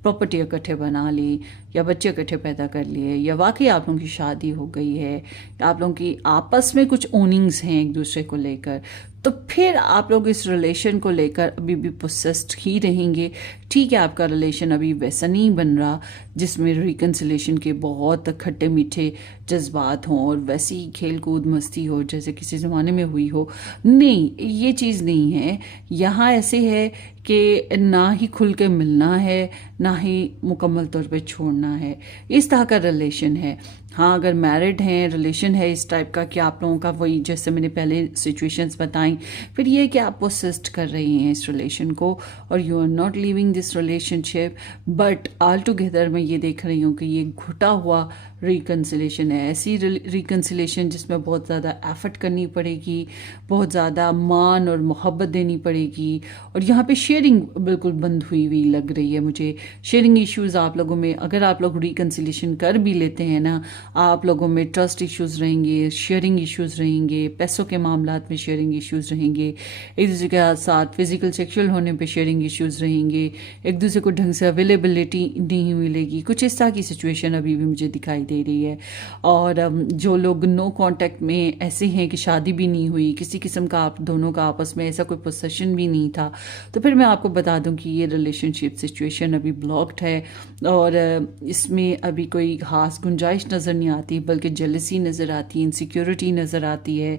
प्रॉपर्टी इकट्ठे बना ली, या बच्चे इकट्ठे पैदा कर लिए, या वाकई आप लोगों की शादी हो गई है, आप लोगों की आपस में कुछ ओनिंग्स हैं एक दूसरे को लेकर, तो फिर आप लोग इस रिलेशन को लेकर अभी भी पोसेस्ड ही रहेंगे। ठीक है, आपका रिलेशन अभी वैसा नहीं बन रहा जिसमें रिकन्सिलेशन के बहुत खट्टे मीठे जज्बात हों और वैसी खेल कूद मस्ती हो जैसे किसी ज़माने में हुई हो। नहीं, ये चीज़ नहीं है। यहाँ ऐसे है कि ना ही खुल के मिलना है, ना ही मुकम्मल तौर पे छोड़ना है, इस तरह का रिलेशन है। हाँ, अगर मैरिड हैं, रिलेशन है इस टाइप का कि आप लोगों का वही, जैसे मैंने पहले सिचुएशंस बताई, फिर ये कि आप पोसेस्ट कर रही हैं इस रिलेशन को और you are not living this relationship, but all together मैं ये देख रही हूँ कि ये घुटा हुआ रिकन्सिलेशन है। ऐसी रिकन्सिलेशन जिसमें बहुत ज़्यादा एफर्ट करनी पड़ेगी, बहुत ज़्यादा मान और मोहब्बत देनी पड़ेगी, और यहाँ पे शेयरिंग बिल्कुल बंद हुई हुई लग रही है मुझे। शेयरिंग इश्यूज़ आप लोगों में, अगर आप लोग रिकन्सिलेशन कर भी लेते हैं ना, आप लोगों में ट्रस्ट इश्यूज़ रहेंगे, शेयरिंग इश्यूज़ रहेंगे, पैसों के मामलात में शेयरिंग इश्यूज़ रहेंगे, एक दूसरे के साथ फिजिकल सेक्सुअल होने पे शेयरिंग इश्यूज़ रहेंगे, एक दूसरे को ढंग से अवेलेबिलिटी नहीं मिलेगी। कुछ इस तरह की सिचुएशन अभी भी मुझे दिखाई दे रही है। और जो लोग नो कांटेक्ट में ऐसे हैं कि शादी भी नहीं हुई, किसी किस्म का आप दोनों का आपस में ऐसा कोई पोसेशन भी नहीं था, तो फिर मैं आपको बता दूं कि ये रिलेशनशिप सिचुएशन अभी ब्लॉक्ड है और इसमें अभी कोई खास गुंजाइश नज़र नहीं आती, बल्कि जेलसी नज़र आती है, इनसिक्योरिटी नज़र आती है,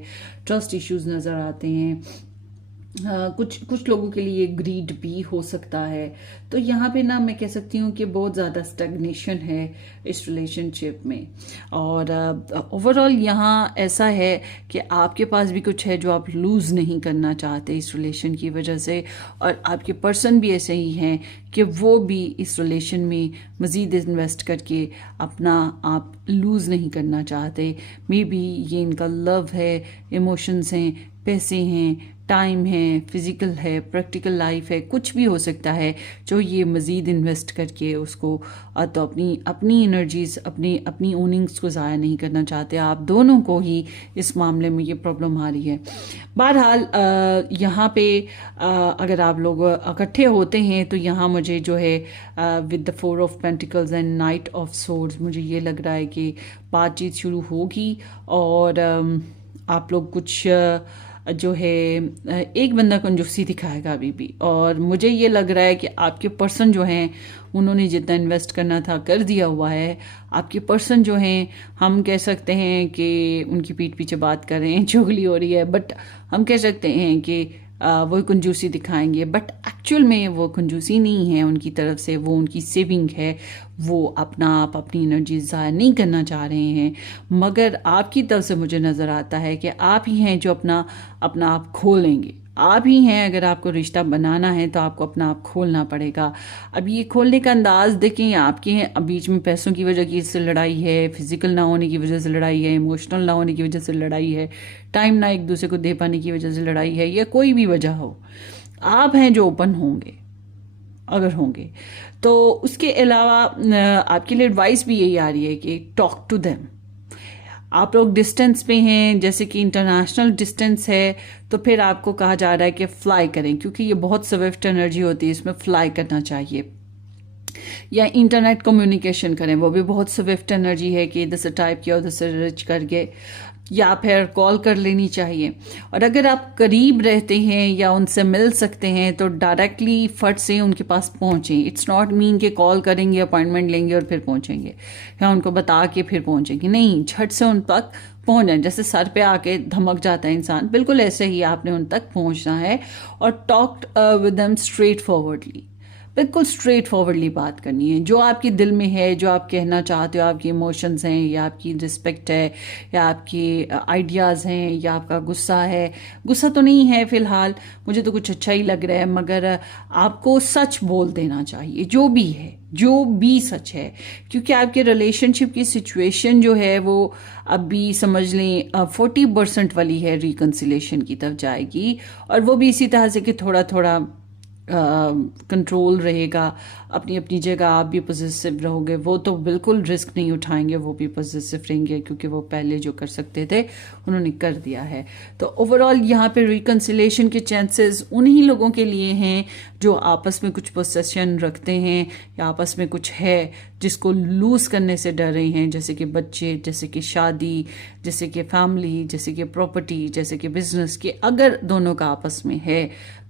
ट्रस्ट इश्यूज़ नज़र आते हैं। कुछ लोगों के लिए ग्रीड भी हो सकता है। तो यहाँ पे ना मैं कह सकती हूँ कि बहुत ज़्यादा स्टैग्नेशन है इस रिलेशनशिप में। और ओवरऑल यहाँ ऐसा है कि आपके पास भी कुछ है जो आप लूज़ नहीं करना चाहते इस रिलेशन की वजह से, और आपके पर्सन भी ऐसे ही हैं कि वो भी इस रिलेशन में मज़ीद इन्वेस्ट करके अपना आप लूज़ नहीं करना चाहते। मे बी ये इनका लव है, इमोशंस हैं, पैसे हैं, टाइम है, फिज़िकल है, प्रैक्टिकल लाइफ है, कुछ भी हो सकता है जो ये मज़ीद इन्वेस्ट करके उसको तो अपनी एनर्जीज, अपनी ओनिंग्स को ज़ाया नहीं करना चाहते। आप दोनों को ही इस मामले में ये प्रॉब्लम आ रही है। बहरहाल यहाँ पे अगर आप लोग इकट्ठे होते हैं तो यहाँ मुझे जो है with the 4 of pentacles and night of swords, मुझे ये लग रहा है कि बातचीत शुरू होगी और आप लोग कुछ जो है एक बंदा कंजूसी दिखाएगा अभी भी। और मुझे ये लग रहा है कि आपके पर्सन जो हैं उन्होंने जितना इन्वेस्ट करना था कर दिया हुआ है। आपके पर्सन जो हैं, हम कह सकते हैं कि उनकी पीठ पीछे बात कर रहे हैं, चुगली हो रही है, बट हम कह सकते हैं कि वो कंजूसी दिखाएंगे, बट एक्चुअल में वो कंजूसी नहीं है उनकी तरफ से, वो उनकी सेविंग है। वो अपनी एनर्जी ज़ाया नहीं करना चाह रहे हैं, मगर आपकी तरफ से मुझे नज़र आता है कि आप ही हैं जो अपना आप खोलेंगे। आप ही हैं, अगर आपको रिश्ता बनाना है तो आपको अपना आप खोलना पड़ेगा। अब ये खोलने का अंदाज देखें, आपके हैं, अब बीच में पैसों की वजह की से लड़ाई है, फिजिकल ना होने की वजह से लड़ाई है, इमोशनल ना होने की वजह से लड़ाई है, टाइम ना एक दूसरे को दे पाने की वजह से लड़ाई है, या कोई भी वजह हो, आप हैं जो ओपन होंगे अगर होंगे। तो उसके अलावा आपके लिए एडवाइस भी यही आ रही है कि टॉक टू देम। आप लोग डिस्टेंस पे हैं, जैसे कि इंटरनेशनल डिस्टेंस है, तो फिर आपको कहा जा रहा है कि फ्लाई करें, क्योंकि ये बहुत स्विफ्ट एनर्जी होती है, इसमें फ्लाई करना चाहिए। या इंटरनेट कम्युनिकेशन करें, वो भी बहुत स्विफ्ट एनर्जी है कि इधर से टाइप किया उधर से रिच करके, या फिर कॉल कर लेनी चाहिए। और अगर आप करीब रहते हैं या उनसे मिल सकते हैं तो डायरेक्टली फट से उनके पास पहुँचें। इट्स नॉट मीन कि कॉल करेंगे, अपॉइंटमेंट लेंगे और फिर पहुँचेंगे, या उनको बता के फिर पहुँचेंगे, नहीं, झट से उन तक पहुँच जाए। जैसे सर पे आके धमक जाता है इंसान, बिल्कुल ऐसे ही आपने उन तक पहुँचना है और talk with them straight forwardly. बिल्कुल स्ट्रेट फॉरवर्डली बात करनी है, जो आपके दिल में है, जो आप कहना चाहते हो, आपके इमोशंस हैं या आपकी रिस्पेक्ट है या आपके आइडियाज़ हैं या आपका गुस्सा है। गुस्सा तो नहीं है फ़िलहाल, मुझे तो कुछ अच्छा ही लग रहा है, मगर आपको सच बोल देना चाहिए, जो भी है, जो भी सच है, क्योंकि आपके रिलेशनशिप की सिचुएशन जो है वो अभी समझ लें 40% वाली है, रिकन्सिलेशन की तरफ जाएगी, और वो भी इसी तरह से कि थोड़ा थोड़ा कंट्रोल रहेगा। अपनी अपनी जगह आप भी पॉजिटिव रहोगे, वो तो बिल्कुल रिस्क नहीं उठाएंगे, वो भी पॉजिटिव रहेंगे क्योंकि वो पहले जो कर सकते थे उन्होंने कर दिया है। तो ओवरऑल यहाँ पे रिकन्सिलेशन के चांसेस उन्हीं लोगों के लिए हैं जो आपस में कुछ पोसेशन रखते हैं या आपस में कुछ है जिसको लूज़ करने से डर रहे हैं, जैसे कि बच्चे, जैसे कि शादी, जैसे कि फैमिली, जैसे कि प्रॉपर्टी, जैसे कि बिजनेस के, अगर दोनों का आपस में है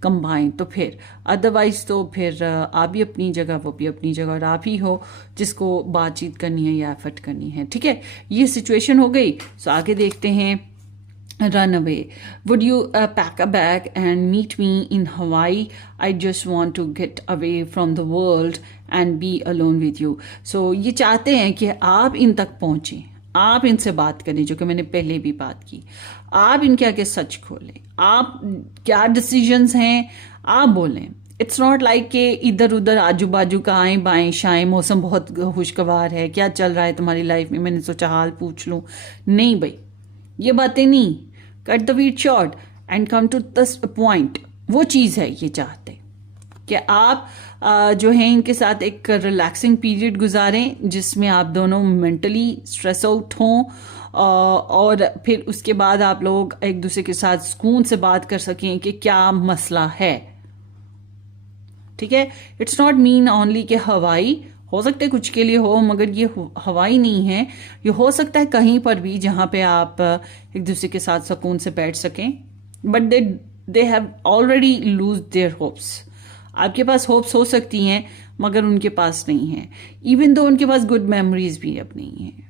कंबाइन तो फिर, अदरवाइज तो फिर आप भी अपनी जगह, वो भी अपनी जगह, और आप ही हो जिसको बातचीत करनी है या एफर्ट करनी है। ठीक है, ये सिचुएशन हो गई। सो आगे देखते हैं। Run away. Would you pack a bag and meet me in Hawaii? I just want to get away from the world and be alone with you. So ये चाहते हैं कि आप इन तक पहुंचें, आप इनसे बात करें, जो कि मैंने पहले भी बात की। आप इनके आगे सच खोलें, आप क्या डिसीजंस हैं आप बोलें। इट्स नॉट लाइक कि इधर उधर आजू बाजू का आए बाएं शाएं, मौसम बहुत खुशगवार है, क्या चल रहा है तुम्हारी लाइफ में, मैंने सोचा हाल पूछ लूं। नहीं भाई, ये बातें नहीं। Cut the wheat short and come to the point. वो चीज़ है ये चाहते कि आप जो है इनके साथ एक रिलैक्सिंग पीरियड गुजारें जिसमें आप दोनों मेंटली स्ट्रेस आउट हों, और फिर उसके बाद आप लोग एक दूसरे के साथ सुकून से बात कर सकें कि क्या मसला है। ठीक है, इट्स नॉट मीन ओनली कि हवाई, हो सकता है कुछ के लिए हो, मगर ये हवाई नहीं है, ये हो सकता है कहीं पर भी जहां पे आप एक दूसरे के साथ सुकून से बैठ सकें। But they have already lose their hopes. आपके पास होप्स हो सकती हैं मगर उनके पास नहीं है, इवन दो उनके पास गुड मेमोरीज भी अब नहीं है।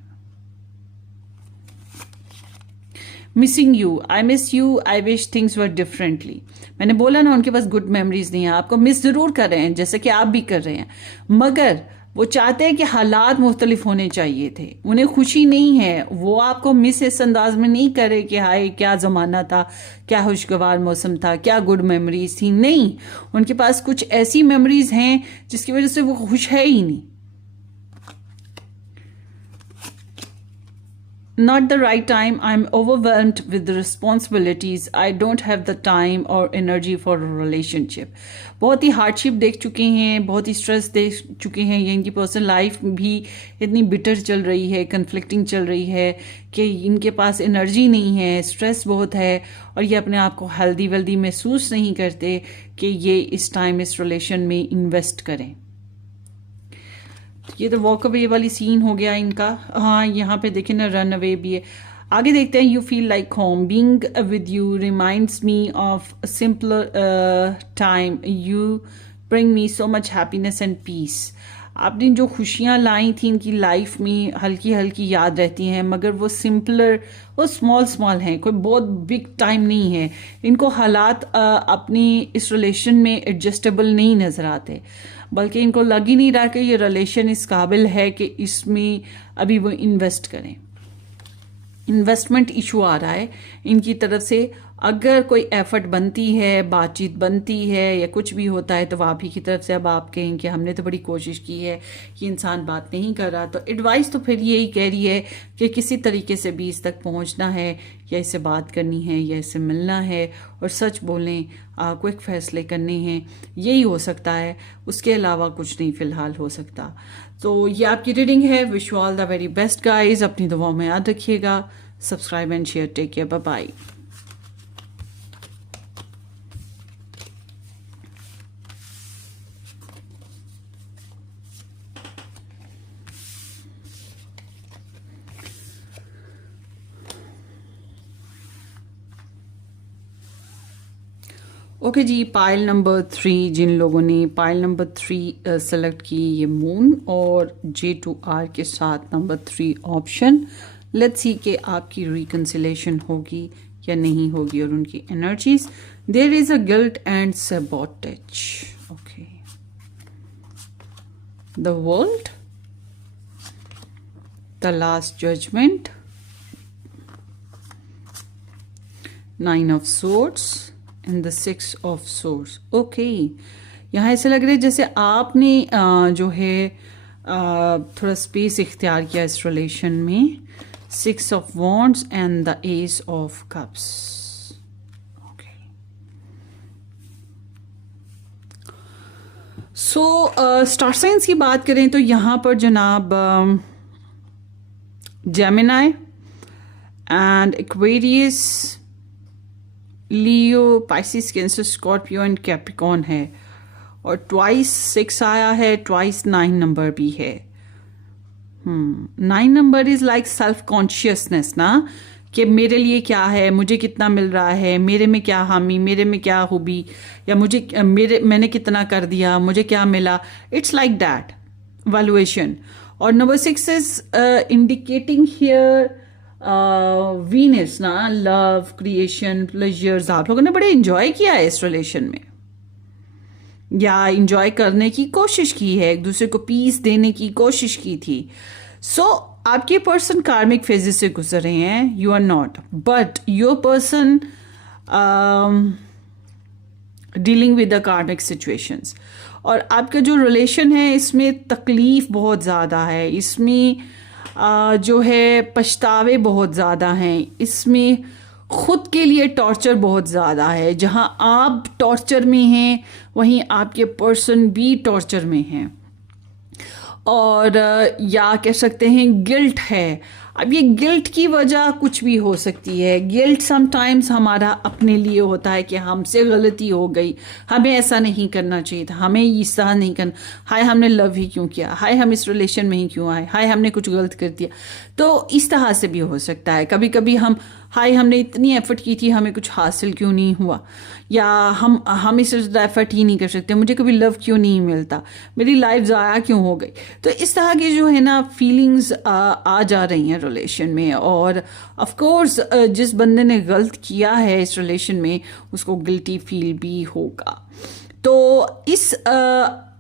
Missing you, I miss you, I wish things were differently. मैंने बोला ना, उनके पास गुड मेमोरीज नहीं है, आपको मिस जरूर कर रहे हैं जैसे कि आप भी कर रहे हैं, मगर वो चाहते हैं कि हालात मुख्तलिफ होने चाहिए थे। उन्हें खुशी नहीं है, वो आपको मिस इस अंदाज में नहीं करे कि हाय क्या ज़माना था, क्या खुशगवार मौसम था, क्या गुड मेमोरीज थी। नहीं, उनके पास कुछ ऐसी मेमोरीज हैं जिसकी वजह से वो खुश है ही नहीं। Not the right time. I'm overwhelmed with the responsibilities. I don't have the time or energy for a relationship. बहुत ही हार्डशिप देख चुके हैं, बहुत ही स्ट्रेस देख चुके हैं, ये इनकी पर्सनल लाइफ भी इतनी बिटर चल रही है, कन्फ्लिक्टिंग चल रही है कि इनके पास एनर्जी नहीं है, स्ट्रेस बहुत है, और ये अपने आप को हेल्दी वेल्दी महसूस नहीं करते कि ये इस टाइम इस रिलेशन में इन्वेस्ट करें। ये तो वॉक अवे वाली सीन हो गया इनका। हाँ, यहाँ पे देखें ना, रन अवे भी है। आगे देखते हैं। You feel like home, being with you reminds me of simpler time, you bring me so much happiness and peace. आपने जो खुशियाँ लाई थी इनकी लाइफ में हल्की हल्की याद रहती हैं, मगर वो सिंपलर, वो स्मॉल स्मॉल हैं, कोई बहुत बिग टाइम नहीं है। इनको हालात अपनी इस रिलेशन में एडजस्टेबल नहीं नजर आते, बल्कि इनको लग ही नहीं रहा कि ये रिलेशन इस काबिल है कि इसमें अभी वो इन्वेस्ट करें। इन्वेस्टमेंट इशू आ रहा है इनकी तरफ से। अगर कोई एफर्ट बनती है, बातचीत बनती है या कुछ भी होता है तो आप ही की तरफ से अब आप कहें कि हमने तो बड़ी कोशिश की है, कि इंसान बात नहीं कर रहा, तो एडवाइस तो फिर यही कह रही है कि किसी तरीके से भी इस तक पहुंचना है, या इससे बात करनी है, या इससे मिलना है और सच बोलें, क्विक फैसले करने हैं, यही हो सकता है। उसके अलावा कुछ नहीं फिलहाल हो सकता। तो ये आपकी रीडिंग है। Wish you all the very best guys. अपनी दुआओं में याद रखिएगा। Subscribe and share. Take care, bye bye. Okay जी, पाइल नंबर 3, जिन लोगों ने पाइल नंबर 3 सेलेक्ट की, ये मून और J2R के साथ नंबर 3 ऑप्शन। लेट्स सी कि आपकी रिकन्सिलेशन होगी या नहीं होगी, और उनकी energies. There is a guilt and sabotage. Okay, the world, the last judgement, 9 of swords and the 6 of swords. Okay, यहाँ ऐसे लग रहा है जैसे आपने जो है थोड़ा स्पेस इख्तियार किया इस रिलेशन में। 6 of wands and the S of cups. Okay, so star signs की बात करें तो यहाँ पर जनाब Gemini and Aquarius, Leo, Pisces, cancer, Scorpio and Capricorn है। और ट्वाइस 6 आया है, ट्वाइस 9 नंबर भी है। 9 number is like self consciousness ना, कि मेरे लिए क्या है, मुझे कितना मिल रहा है, मेरे में क्या हामी, मेरे में क्या खूबी, या मैंने कितना कर दिया, मुझे क्या मिला। It's like that valuation. और number 6 is indicating here Venus no, love, creation, pleasures. आप लोगों ने बड़े इंजॉय किया है इस रिलेशन में, या इंजॉय करने की कोशिश की है, एक दूसरे को पीस देने की कोशिश की थी। सो आपके पर्सन कार्मिक फेजेस से गुजर रहे हैं, you are not, but your person dealing with the karmic situations. और आपका जो रिलेशन है इसमें तकलीफ बहुत ज़्यादा है, इसमें जो है पछतावे बहुत ज़्यादा हैं, इसमें खुद के लिए टॉर्चर बहुत ज़्यादा है। जहाँ आप टॉर्चर में हैं वहीं आपके पर्सन भी टॉर्चर में हैं। और या कह सकते हैं गिल्ट है। अब ये गिल्ट की वजह कुछ भी हो सकती है। गिल्ट समटाइम्स हमारा अपने लिए होता है कि हमसे गलती हो गई, हमें ऐसा नहीं करना चाहिए था, हमें ऐसा नहीं करना, हाय हमने लव ही क्यों किया, हाय हम इस रिलेशन में ही क्यों आए, हाय हमने कुछ गलत कर दिया। तो इस तरह से भी हो सकता है। कभी कभी हाय हमने इतनी एफर्ट की थी, हमें कुछ हासिल क्यों नहीं हुआ, या हम इस एफर्ट ही नहीं कर सकते, मुझे कभी लव क्यों नहीं मिलता, मेरी लाइफ ज़ाया क्यों हो गई। तो इस तरह की जो है ना फीलिंग्स आ जा रही हैं रिलेशन में। और ऑफ कोर्स जिस बंदे ने गलत किया है इस रिलेशन में उसको गिल्टी फील भी होगा। तो इस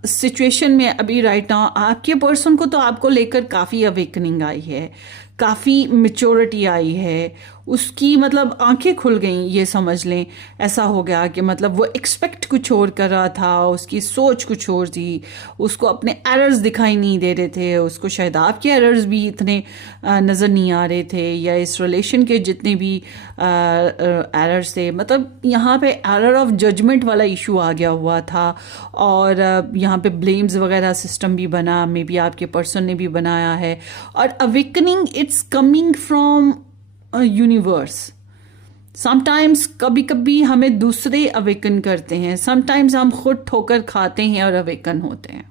सिचुएशन में अभी राइट नाउ आपके पर्सन को तो आपको लेकर काफ़ी अवेकनिंग आई है, काफ़ी मैच्योरिटी आई है, उसकी मतलब आंखें खुल गई, ये समझ लें। ऐसा हो गया कि मतलब वो एक्सपेक्ट कुछ और कर रहा था, उसकी सोच कुछ और थी, उसको अपने एरर्स दिखाई नहीं दे रहे थे, उसको शायद आपके एरर्स भी इतने नज़र नहीं आ रहे थे, या इस रिलेशन के जितने भी एरर्स थे। मतलब यहाँ पे एरर ऑफ जजमेंट वाला इशू आ गया हुआ था। और यहाँ पे ब्लेम्स वगैरह सिस्टम भी बना, मे बी आपके पर्सन ने भी बनाया है। और awakening it's coming from universe. Sometimes कभी कभी हमें दूसरे अवेकन करते हैं, समटाइम्स हम खुद ठोकर खाते हैं और अवेकन होते हैं।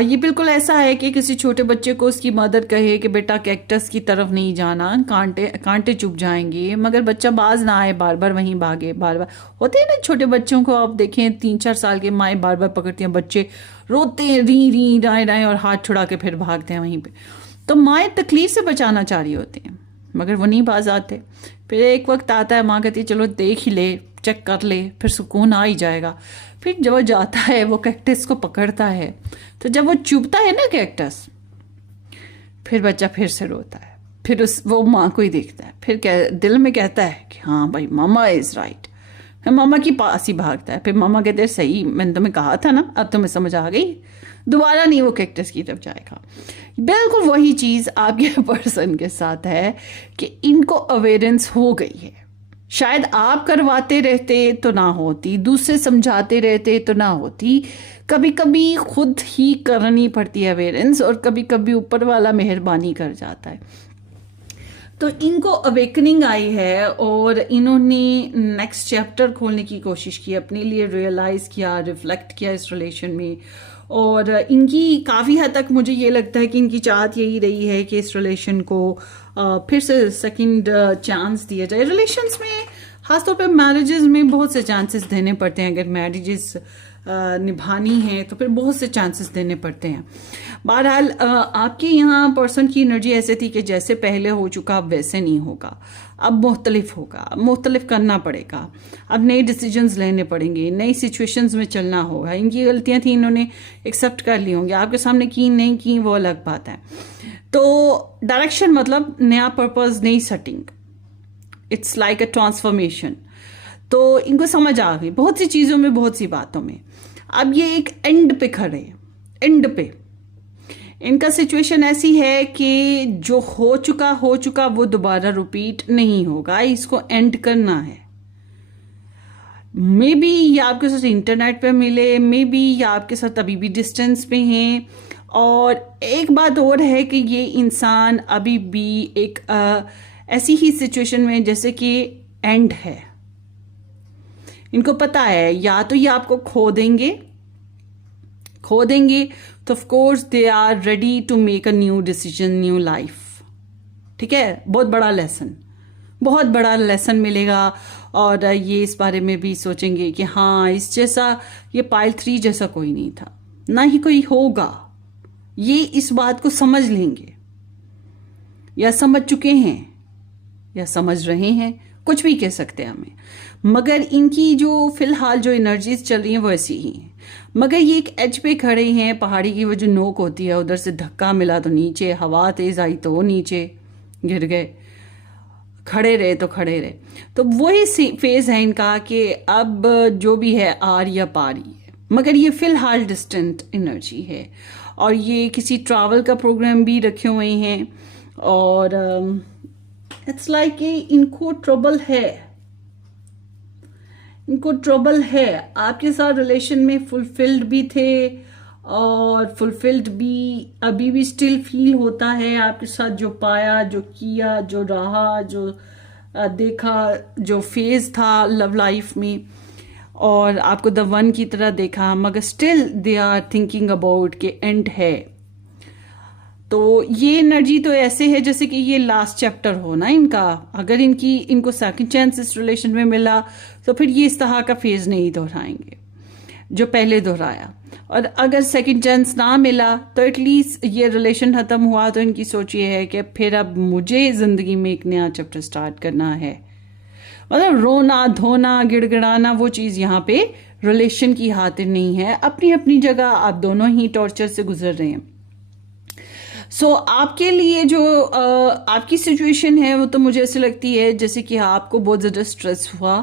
ये बिल्कुल ऐसा है कि किसी छोटे बच्चे को उसकी मदर कहे कि बेटा कैक्टस की तरफ नहीं जाना, कांटे चुभ जाएंगे, मगर बच्चा बाज ना आए, बार बार वहीं भागे। बार बार होते हैं ना छोटे बच्चों को, आप देखें 3-4 साल के माएँ बार बार पकड़ती हैं, बच्चे रोते हैं, री री राय राय, और हाथ छुड़ा के फिर भागते हैं वहीं पे। तो माएँ तकलीफ से बचाना चाह रही होती हैं मगर वो नहीं बाज आते। फिर एक वक्त आता है, माँ कहती है चलो देख ही ले, चेक कर ले, फिर सुकून आ ही जाएगा। फिर जब वो जाता है वो कैक्टस को पकड़ता है, तो जब वो चुभता है ना कैक्टस, फिर बच्चा फिर से रोता है, फिर वो माँ को ही देखता है, फिर दिल में कहता है कि हाँ भाई मामा इज़ राइट, फिर मामा की पास ही भागता है। फिर मामा कहते हैं सही, मैंने तुम्हें कहा था ना, अब तुम्हें समझ आ गई, दोबारा नहीं वो कैक्टस की तरफ जाएगा। बिल्कुल वही चीज़ आपके पर्सन के साथ है कि इनको अवेयरेंस हो गई है। शायद आप करवाते रहते तो ना होती, दूसरे समझाते रहते तो ना होती, कभी कभी खुद ही करनी पड़ती है अवेयरेंस, और कभी कभी ऊपर वाला मेहरबानी कर जाता है। तो इनको अवेकनिंग आई है और इन्होंने नेक्स्ट चैप्टर खोलने की कोशिश की, अपने लिए रियलाइज़ किया, रिफ्लेक्ट किया इस रिलेशन में। और इनकी काफ़ी हद तक मुझे ये लगता है कि इनकी चाहत यही रही है कि इस रिलेशन को फिर से सेकंड चांस दिया जाए। रिलेशंस में ख़ासतौर पे मैरिजेस में बहुत से चांसेस देने पड़ते हैं। अगर मैरिजेस निभानी है तो फिर बहुत से चांसेस देने पड़ते हैं। बहरहाल आपके यहाँ पर्सन की एनर्जी ऐसे थी कि जैसे पहले हो चुका अब वैसे नहीं होगा, अब मुख्तलिफ होगा, अब मुख्तलिफ करना पड़ेगा, अब नए डिसीजंस लेने पड़ेंगे, नई सिचुएशंस में चलना होगा। इनकी गलतियां थी, इन्होंने एक्सेप्ट कर ली होंगी, आपके सामने की नहीं की वो अलग बात है। तो डायरेक्शन मतलब नया पर्पस, नई setting, it's like a transformation. तो इनको समझ आ गई बहुत सी चीज़ों में, बहुत सी बातों में। अब ये एक एंड पे खड़े हैं, एंड पे इनका सिचुएशन ऐसी है कि जो हो चुका वो दोबारा रिपीट नहीं होगा, इसको एंड करना है। मे बी ये आपके साथ इंटरनेट पे मिले, मे बी ये आपके साथ अभी भी डिस्टेंस पे हैं। और एक बात और है कि ये इंसान अभी भी एक ऐसी ही सिचुएशन में जैसे कि एंड है। इनको पता है या तो ये आपको खो देंगे तो of course they are ready to make a new decision, new life. ठीक है, बहुत बड़ा लेसन मिलेगा। और ये इस बारे में भी सोचेंगे कि हाँ, इस जैसा, ये पाइल 3 जैसा कोई नहीं था, ना ही कोई होगा। ये इस बात को समझ लेंगे, या समझ चुके हैं, या समझ रहे हैं, कुछ भी कह सकते हैं हमें। मगर इनकी जो फिलहाल जो एनर्जीज चल रही हैं वो ऐसी ही हैं। मगर ये एक एज पे खड़े हैं, पहाड़ी की वो जो नोक होती है, उधर से धक्का मिला तो नीचे, हवा तेज आई तो वो नीचे गिर गए, खड़े रहे। तो वही फेज है इनका कि अब जो भी है आर या पार ही है। मगर ये फिलहाल डिस्टेंट एनर्जी है, और ये किसी ट्रैवल का प्रोग्राम भी रखे हुए हैं। और इट्स लाइक इनको ट्रबल है। आपके साथ रिलेशन में फुलफिल्ड भी थे, और फुलफिल्ड भी अभी भी स्टिल फील होता है आपके साथ। जो पाया, जो किया, जो रहा, जो देखा, जो फेज था लव लाइफ में, और आपको द वन की तरह देखा, मगर still they are thinking about के एंड है। तो ये एनर्जी तो ऐसे है जैसे कि ये लास्ट चैप्टर हो ना इनका। अगर इनको सेकंड चांस इस रिलेशन में मिला तो फिर ये इस तरह का फेज नहीं दोहराएंगे जो पहले दोहराया। और अगर सेकंड चांस ना मिला तो एटलीस्ट ये रिलेशन खत्म हुआ तो इनकी सोच ये है कि फिर अब मुझे जिंदगी में एक नया चैप्टर स्टार्ट करना है। मतलब रोना धोना गिड़गिड़ाना वो चीज़ यहाँ पे रिलेशन की खातिर नहीं है। अपनी अपनी जगह आप दोनों ही टॉर्चर से गुजर रहे हैं। सो आपके लिए जो आपकी सिचुएशन है वो तो मुझे ऐसे लगती है जैसे कि आपको बहुत ज़्यादा स्ट्रेस हुआ,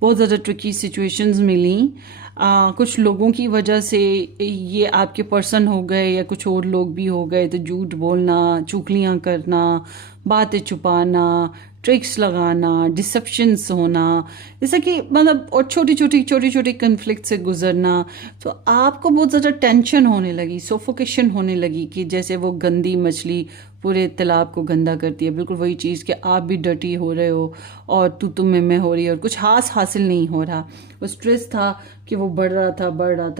बहुत ज़्यादा ट्रिकी सिचुएशंस मिली। कुछ लोगों की वजह से ये आपके पर्सन हो गए या कुछ और लोग भी हो गए, तो झूठ बोलना, चुगलियाँ करना, बातें छुपाना, ट्रिक्स लगाना, डिसेप्शंस होना, जैसा कि मतलब, और छोटी छोटी कन्फ्लिक्ट से गुजरना। तो आपको बहुत ज़्यादा टेंशन होने लगी, सोफोकेशन होने लगी कि जैसे वो गंदी मछली पूरे तालाब को गंदा करती है। बिल्कुल वही चीज़ कि आप भी डर्टी हो रहे हो और तू मैं हो रही है और कुछ हासिल नहीं हो रहा। वो स्ट्रेस था कि वो बढ़ रहा था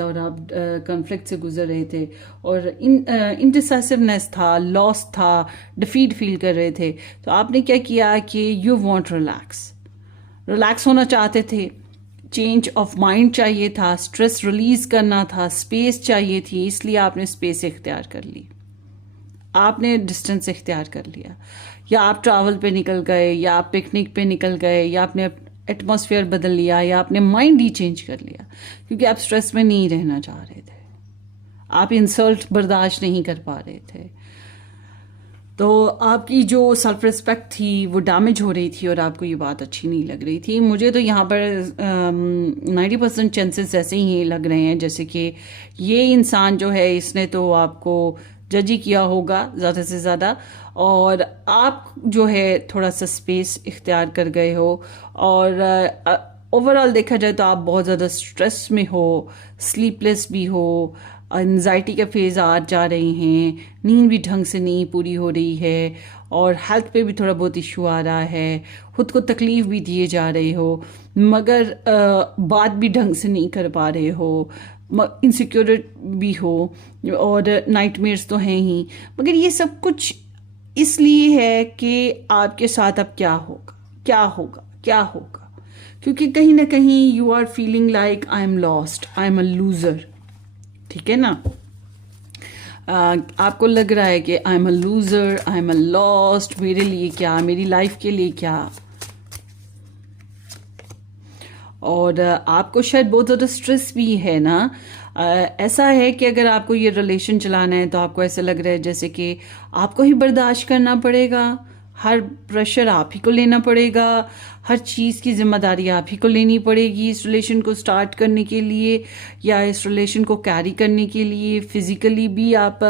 और आप कॉन्फ्लिक्ट से गुजर रहे थे, और इनडिसाइसिवनेस था, लॉस था, डिफीट फील कर रहे थे। तो आपने क्या किया कि यू वांट रिलैक्स होना चाहते थे, चेंज ऑफ माइंड चाहिए था, स्ट्रेस रिलीज करना था, स्पेस चाहिए थी, इसलिए आपने स्पेस इख्तियार कर ली, आपने डिस्टेंस इख्तियार कर लिया, या आप ट्रैवल पे निकल गए, या आप पिकनिक पे निकल गए, या आपने एटमॉस्फेयर बदल लिया, या आपने माइंड ही चेंज कर लिया, क्योंकि आप स्ट्रेस में नहीं रहना चाह रहे थे, आप इंसल्ट बर्दाश्त नहीं कर पा रहे थे। तो आपकी जो सेल्फ रिस्पेक्ट थी वो डैमेज हो रही थी और आपको ये बात अच्छी नहीं लग रही थी। मुझे तो यहाँ पर 90% चांसेस ऐसे ही लग रहे हैं जैसे कि ये इंसान जो है इसने तो आपको जज ही किया होगा ज़्यादा से ज़्यादा, और आप जो है थोड़ा सा स्पेस इख्तियार कर गए हो। और ओवरऑल देखा जाए तो आप बहुत ज़्यादा स्ट्रेस में हो, स्लीपलेस भी हो, एंजाइटी का फेज़ आ जा रहे हैं, नींद भी ढंग से नहीं पूरी हो रही है, और हेल्थ पे भी थोड़ा बहुत इशू आ रहा है, खुद को तकलीफ़ भी दिए जा रहे हो, मगर बात भी ढंग से नहीं कर पा रहे हो, इनसिक्योर भी हो, और नाइटमेयर्स तो हैं ही। मगर ये सब कुछ इसलिए है कि आपके साथ अब क्या होगा। क्योंकि कहीं ना कहीं you are feeling like I am lost, I am a loser. ठीक है ना? आपको लग रहा है कि I am a loser, I am a lost, मेरे लिए क्या, मेरी लाइफ के लिए क्या। और आपको शायद बहुत ज़्यादा स्ट्रेस भी है ना। ऐसा है कि अगर आपको ये रिलेशन चलाना है तो आपको ऐसा लग रहा है जैसे कि आपको ही बर्दाश्त करना पड़ेगा, हर प्रेशर आप ही को लेना पड़ेगा, हर चीज़ की जिम्मेदारी आप ही को लेनी पड़ेगी इस रिलेशन को स्टार्ट करने के लिए या इस रिलेशन को कैरी करने के लिए। फिजिकली भी आप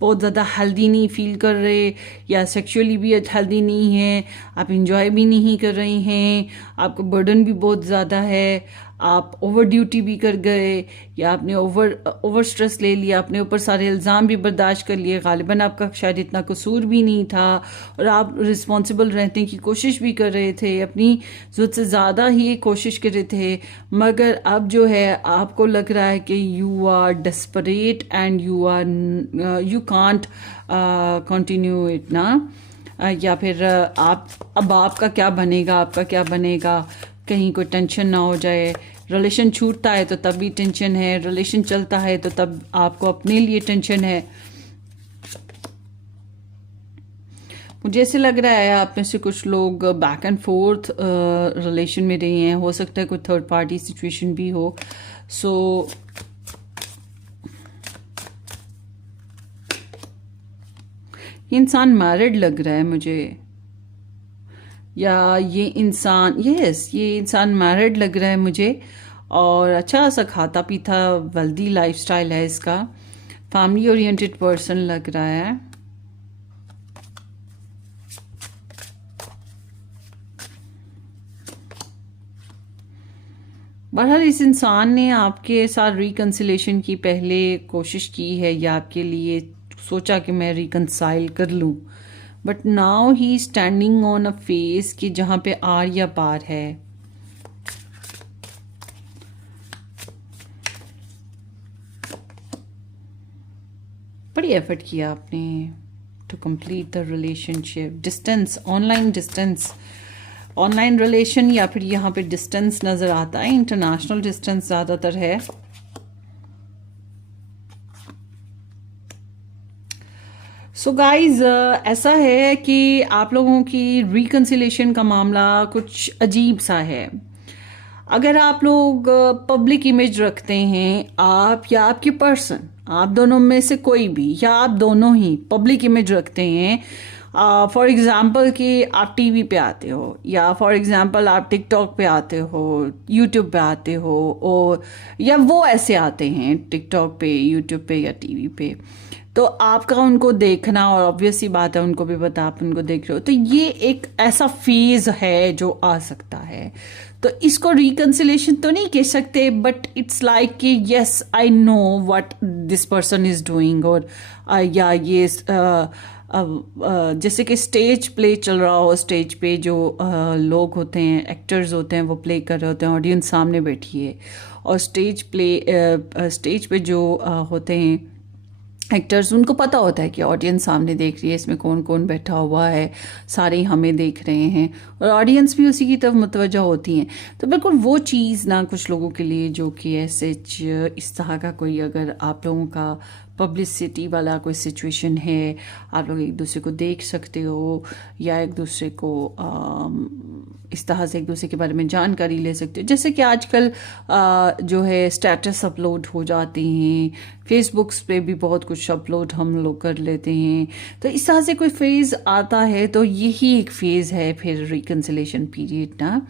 बहुत ज़्यादा हेल्दी नहीं फील कर रहे या सेक्सुअली भी हेल्दी नहीं है, आप इंजॉय भी नहीं कर रहे हैं, आपको बर्डन भी बहुत ज़्यादा है, आप ओवर ड्यूटी भी कर गए या आपने ओवर स्ट्रेस ले लिया, अपने ऊपर सारे इल्ज़ाम भी बर्दाश्त कर लिए, गालिबन आपका शायद इतना कसूर भी नहीं था और आप रिस्पॉन्सिबल रहने की कोशिश भी कर रहे थे, अपनी ज़रूरत से ज़्यादा ही कोशिश कर रहे थे। मगर अब जो है आपको लग रहा है कि you are desperate and you can't continue it ना। या फिर अब आपका क्या बनेगा, आपका क्या बनेगा, कहीं कोई टेंशन ना हो जाए। रिलेशन छूटता है तो तब भी टेंशन है, रिलेशन चलता है तो तब आपको अपने लिए टेंशन है। मुझे ऐसे लग रहा है आप में से कुछ लोग बैक एंड फोर्थ रिलेशन में रहे हैं, हो सकता है कोई थर्ड पार्टी सिचुएशन भी हो। सो ये इंसान मैरिड लग रहा है मुझे, या ये इंसान मैरिड लग रहा है मुझे और अच्छा सा खाता पीता वेल्दी लाइफस्टाइल है इसका, फैमिली ओरिएंटेड पर्सन लग रहा है। बहरहाल इस इंसान ने आपके साथ रिकन्सिलेशन की पहले कोशिश की है या आपके लिए सोचा कि मैं रिकन्साइल कर लूं, but now he standing on a face कि जहां पे आर या पार है। बड़ी एफर्ट किया आपने to complete the relationship. Distance, online relation या फिर यहाँ पे डिस्टेंस नजर आता है, इंटरनेशनल डिस्टेंस ज्यादातर है। सो गाइज ऐसा है कि आप लोगों की रिकन्सिलेशन का मामला कुछ अजीब सा है। अगर आप लोग पब्लिक इमेज रखते हैं, आप या आपके पर्सन, आप दोनों में से कोई भी या आप दोनों ही पब्लिक इमेज रखते हैं, फॉर एग्जाम्पल कि आप टीवी पे आते हो या फॉर एग्जाम्पल आप टिकटॉक पे आते हो, यूट्यूब पे आते हो, और या वो ऐसे आते हैं टिकटॉक पे, यूट्यूब पे या टीवी पे, तो आपका उनको देखना, और ऑब्वियस सी बात है उनको भी पता आप उनको देख रहे हो, तो ये एक ऐसा फेज है जो आ सकता है। तो इसको रिकन्सिलेशन तो नहीं कह सकते, बट इट्स लाइक कि yes I know what this person is doing, और या ये जैसे कि स्टेज प्ले चल रहा हो, स्टेज पे जो लोग होते हैं, एक्टर्स होते हैं, वो प्ले कर रहे होते हैं, ऑडियंस सामने बैठी है, और स्टेज पे जो होते हैं एक्टर्स, उनको पता होता है कि ऑडियंस सामने देख रही है, इसमें कौन कौन बैठा हुआ है, सारे हमें देख रहे हैं, और ऑडियंस भी उसी की तरफ मुतवज्जा होती हैं। तो बिल्कुल वो चीज़ ना कुछ लोगों के लिए जो कि ऐसे इस तरह का कोई, अगर आप लोगों का पब्लिसिटी वाला कोई सिचुएशन है, आप लोग एक दूसरे को देख सकते हो या एक दूसरे को इस तरह से एक दूसरे के बारे में जानकारी ले सकते हो, जैसे कि आजकल जो है स्टेटस अपलोड हो जाते हैं, फेसबुक्स पे भी बहुत कुछ अपलोड हम लोग कर लेते हैं। तो इस तरह से कोई फेज़ आता है तो यही एक फेज़ है फिर रिकन्सिलेशन पीरियड ना।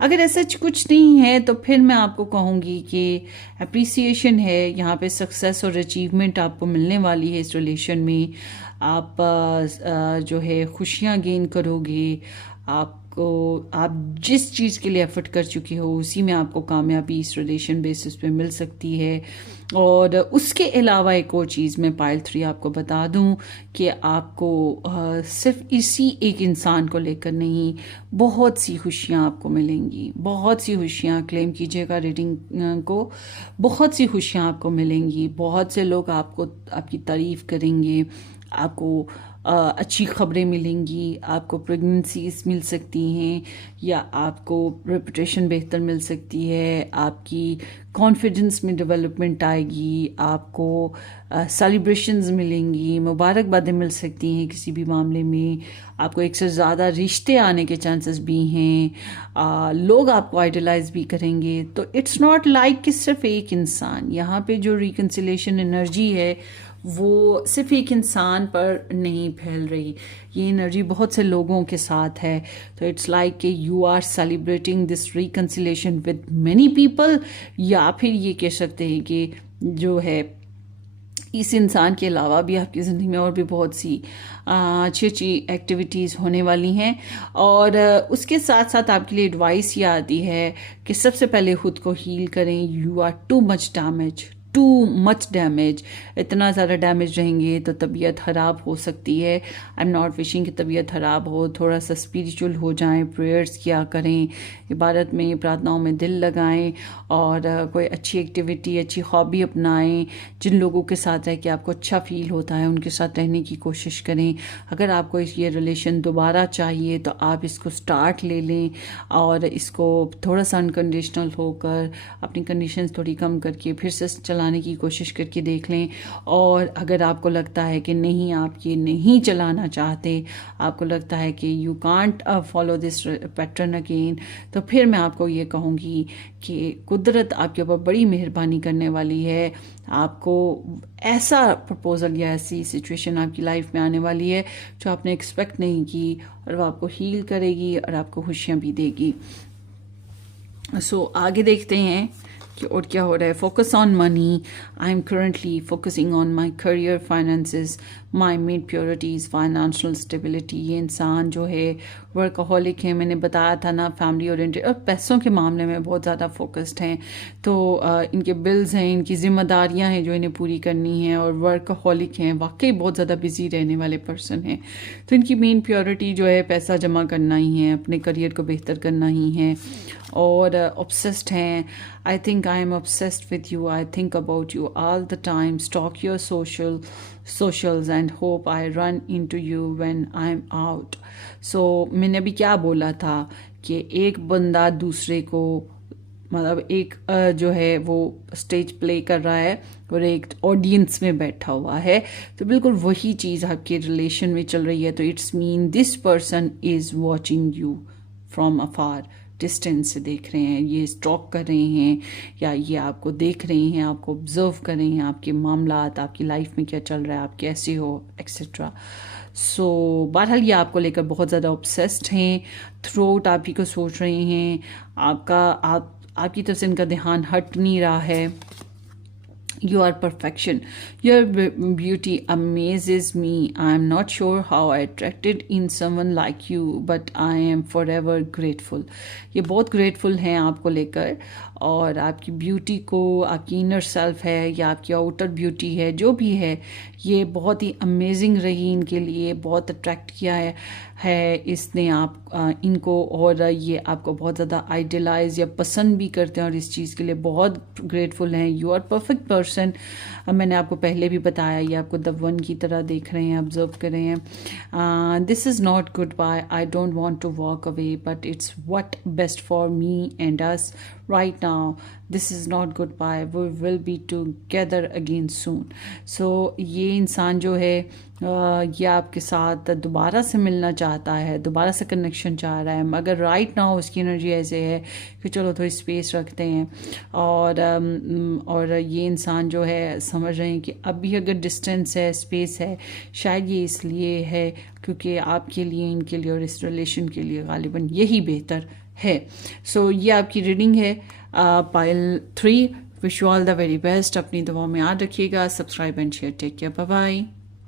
अगर ऐसा कुछ नहीं है तो फिर मैं आपको कहूँगी कि अप्रिसिएशन है, यहाँ पे सक्सेस और अचीवमेंट आपको मिलने वाली है इस रिलेशन में। आप जो है खुशियाँ गेन करोगे, आप जिस चीज़ के लिए एफर्ट कर चुके हो उसी में आपको कामयाबी इस रिलेशन बेसिस पे मिल सकती है। और उसके अलावा एक और चीज़ मैं पायल 3 आपको बता दूं कि आपको सिर्फ इसी एक इंसान को लेकर नहीं, बहुत सी खुशियां आपको मिलेंगी, बहुत सी खुशियां, क्लेम कीजिएगा रीडिंग को, बहुत सी खुशियां आपको मिलेंगी, बहुत से लोग आपको आपकी तारीफ करेंगे, आपको अच्छी खबरें मिलेंगी, आपको प्रेगनेंसीज मिल सकती हैं, या आपको रेपुटेशन बेहतर मिल सकती है, आपकी कॉन्फिडेंस में डेवलपमेंट आएगी, आपको सेलिब्रेशंस मिलेंगी, मुबारकबादें मिल सकती हैं किसी भी मामले में, आपको एक से ज़्यादा रिश्ते आने के चांसेस भी हैं, लोग आपको आइडलाइज भी करेंगे। तो इट्स नॉट लाइक कि सिर्फ एक इंसान, यहाँ पे जो रिकन्सिलेशन एनर्जी है वो सिर्फ एक इंसान पर नहीं फैल रही, ये एनर्जी बहुत से लोगों के साथ है। तो इट्स लाइक कि you are celebrating this reconciliation with many people, या फिर ये कह सकते हैं कि जो है इस इंसान के अलावा भी आपकी ज़िंदगी में और भी बहुत सी अच्छी अच्छी एक्टिविटीज़ होने वाली हैं। और उसके साथ साथ आपके लिए एडवाइस ये आती है कि सबसे पहले खुद को हील करें। You are too much damage, इतना ज़्यादा डैमेज रहेंगे तो तबीयत ख़राब हो सकती है। आई एम नॉट विशिंग कि तबीयत ख़राब हो, थोड़ा सा स्पिरिचुअल हो जाएं, प्रेयर्स किया करें, इबादत में प्रार्थनाओं में दिल लगाएं, और कोई अच्छी एक्टिविटी, अच्छी हॉबी अपनाएं। जिन लोगों के साथ रह के आपको अच्छा फील होता है उनके साथ रहने की कोशिश करें। अगर आपको ये रिलेशन दोबारा चाहिए तो आप इसको स्टार्ट ले लें, और इसको थोड़ा सा अनकंडीशनल होकर अपनी कंडीशंस थोड़ी कम करके फिर से चलाने की कोशिश करके देख लें। और अगर आपको लगता है कि नहीं, आप ये नहीं चलाना चाहते, आपको लगता है कि you can't follow this pattern again, तो फिर मैं आपको ये कहूँगी कि कुदरत आपके ऊपर बड़ी मेहरबानी करने वाली है। आपको ऐसा प्रपोजल या ऐसी सिचुएशन आपकी लाइफ में आने वाली है जो आपने एक्सपेक्ट नहीं की, और वो आपको हील करेगी और आपको खुशियाँ भी देगी। सो आगे देखते हैं कि और क्या हो रहा है। Focus on money, I am currently focusing on my career, finances, my made purities, financial stability. ये इंसान जो है वर्कaholic है, मैंने बताया था ना, फैमिली ओरिएंटेड और पैसों के मामले में बहुत ज़्यादा फोकस्ड हैं। तो इनके बिल्स हैं, इनकी जिम्मेदारियां हैं जो इन्हें पूरी करनी है, और वर्कaholic हैं, वाकई बहुत ज़्यादा बिजी रहने वाले पर्सन हैं। तो इनकी मेन प्योरिटी जो है पैसा जमा करना ही है, अपने करियर को बेहतर करना ही है, और ऑब्सेस्ड हैं। I think I am obsessed with you, I think about you all the time, stock your socials and hope I run into you when I'm out. So मैंने अभी क्या बोला था कि एक बंदा दूसरे को, मतलब एक जो है वो स्टेज प्ले कर रहा है और एक ऑडियंस में बैठा हुआ है, तो बिल्कुल वही चीज़ आपके रिलेशन में चल रही है। तो it's mean this person is watching you from afar, distance से देख रहे हैं, ये स्टॉक कर रहे हैं, या ये आपको देख रहे हैं, आपको ऑब्जर्व कर रहे हैं, आपके मामलात, आपकी लाइफ में क्या चल रहा है, आप कैसे हो, एक्सेट्रा। सो बहरहाल ये आपको लेकर बहुत ज़्यादा ऑब्सेस्ड हैं, थ्रू आप ही को सोच रहे हैं, आपकी तरफ से इनका ध्यान हट नहीं रहा है। You are perfection. Your beauty amazes me. I am not sure how I attracted in someone like you, but I am forever grateful. ये बहुत grateful हैं आपको लेकर, और आपकी ब्यूटी को, आपकी इनर सेल्फ है या आपकी आउटर ब्यूटी है, जो भी है, ये बहुत ही अमेजिंग रही इनके लिए, बहुत अट्रैक्ट किया है इसने आप इनको, और ये आपको बहुत ज़्यादा आइडलाइज या पसंद भी करते हैं, और इस चीज़ के लिए बहुत ग्रेटफुल हैं। You are perfect person. मैंने आपको पहले भी बताया, ये आपको द वन की तरह देख रहे हैं, ऑब्जर्व कर रहे हैं। This is not good bye, I don't want to walk away, but it's what best for me and us right now. This is not goodbye, we will be together again soon. So ये इंसान जो है ये आपके साथ दोबारा से मिलना चाहता है, दोबारा से कनेक्शन चाह रहा है, मगर राइट नाउ उसकी एनर्जी ऐसे है कि चलो थोड़ी स्पेस रखते हैं। और ये इंसान जो है समझ रहे हैं कि अभी अगर डिस्टेंस है, स्पेस है, शायद ये इसलिए है क्योंकि आपके लिए, इनके लिए और इस रिलेशन के लिए गालिबन यही बेहतर है। सो ये आपकी रीडिंग है pile 3। Wish you all the very best. अपनी दुआओं में याद रखिएगा। Subscribe and share. Take care, bye bye.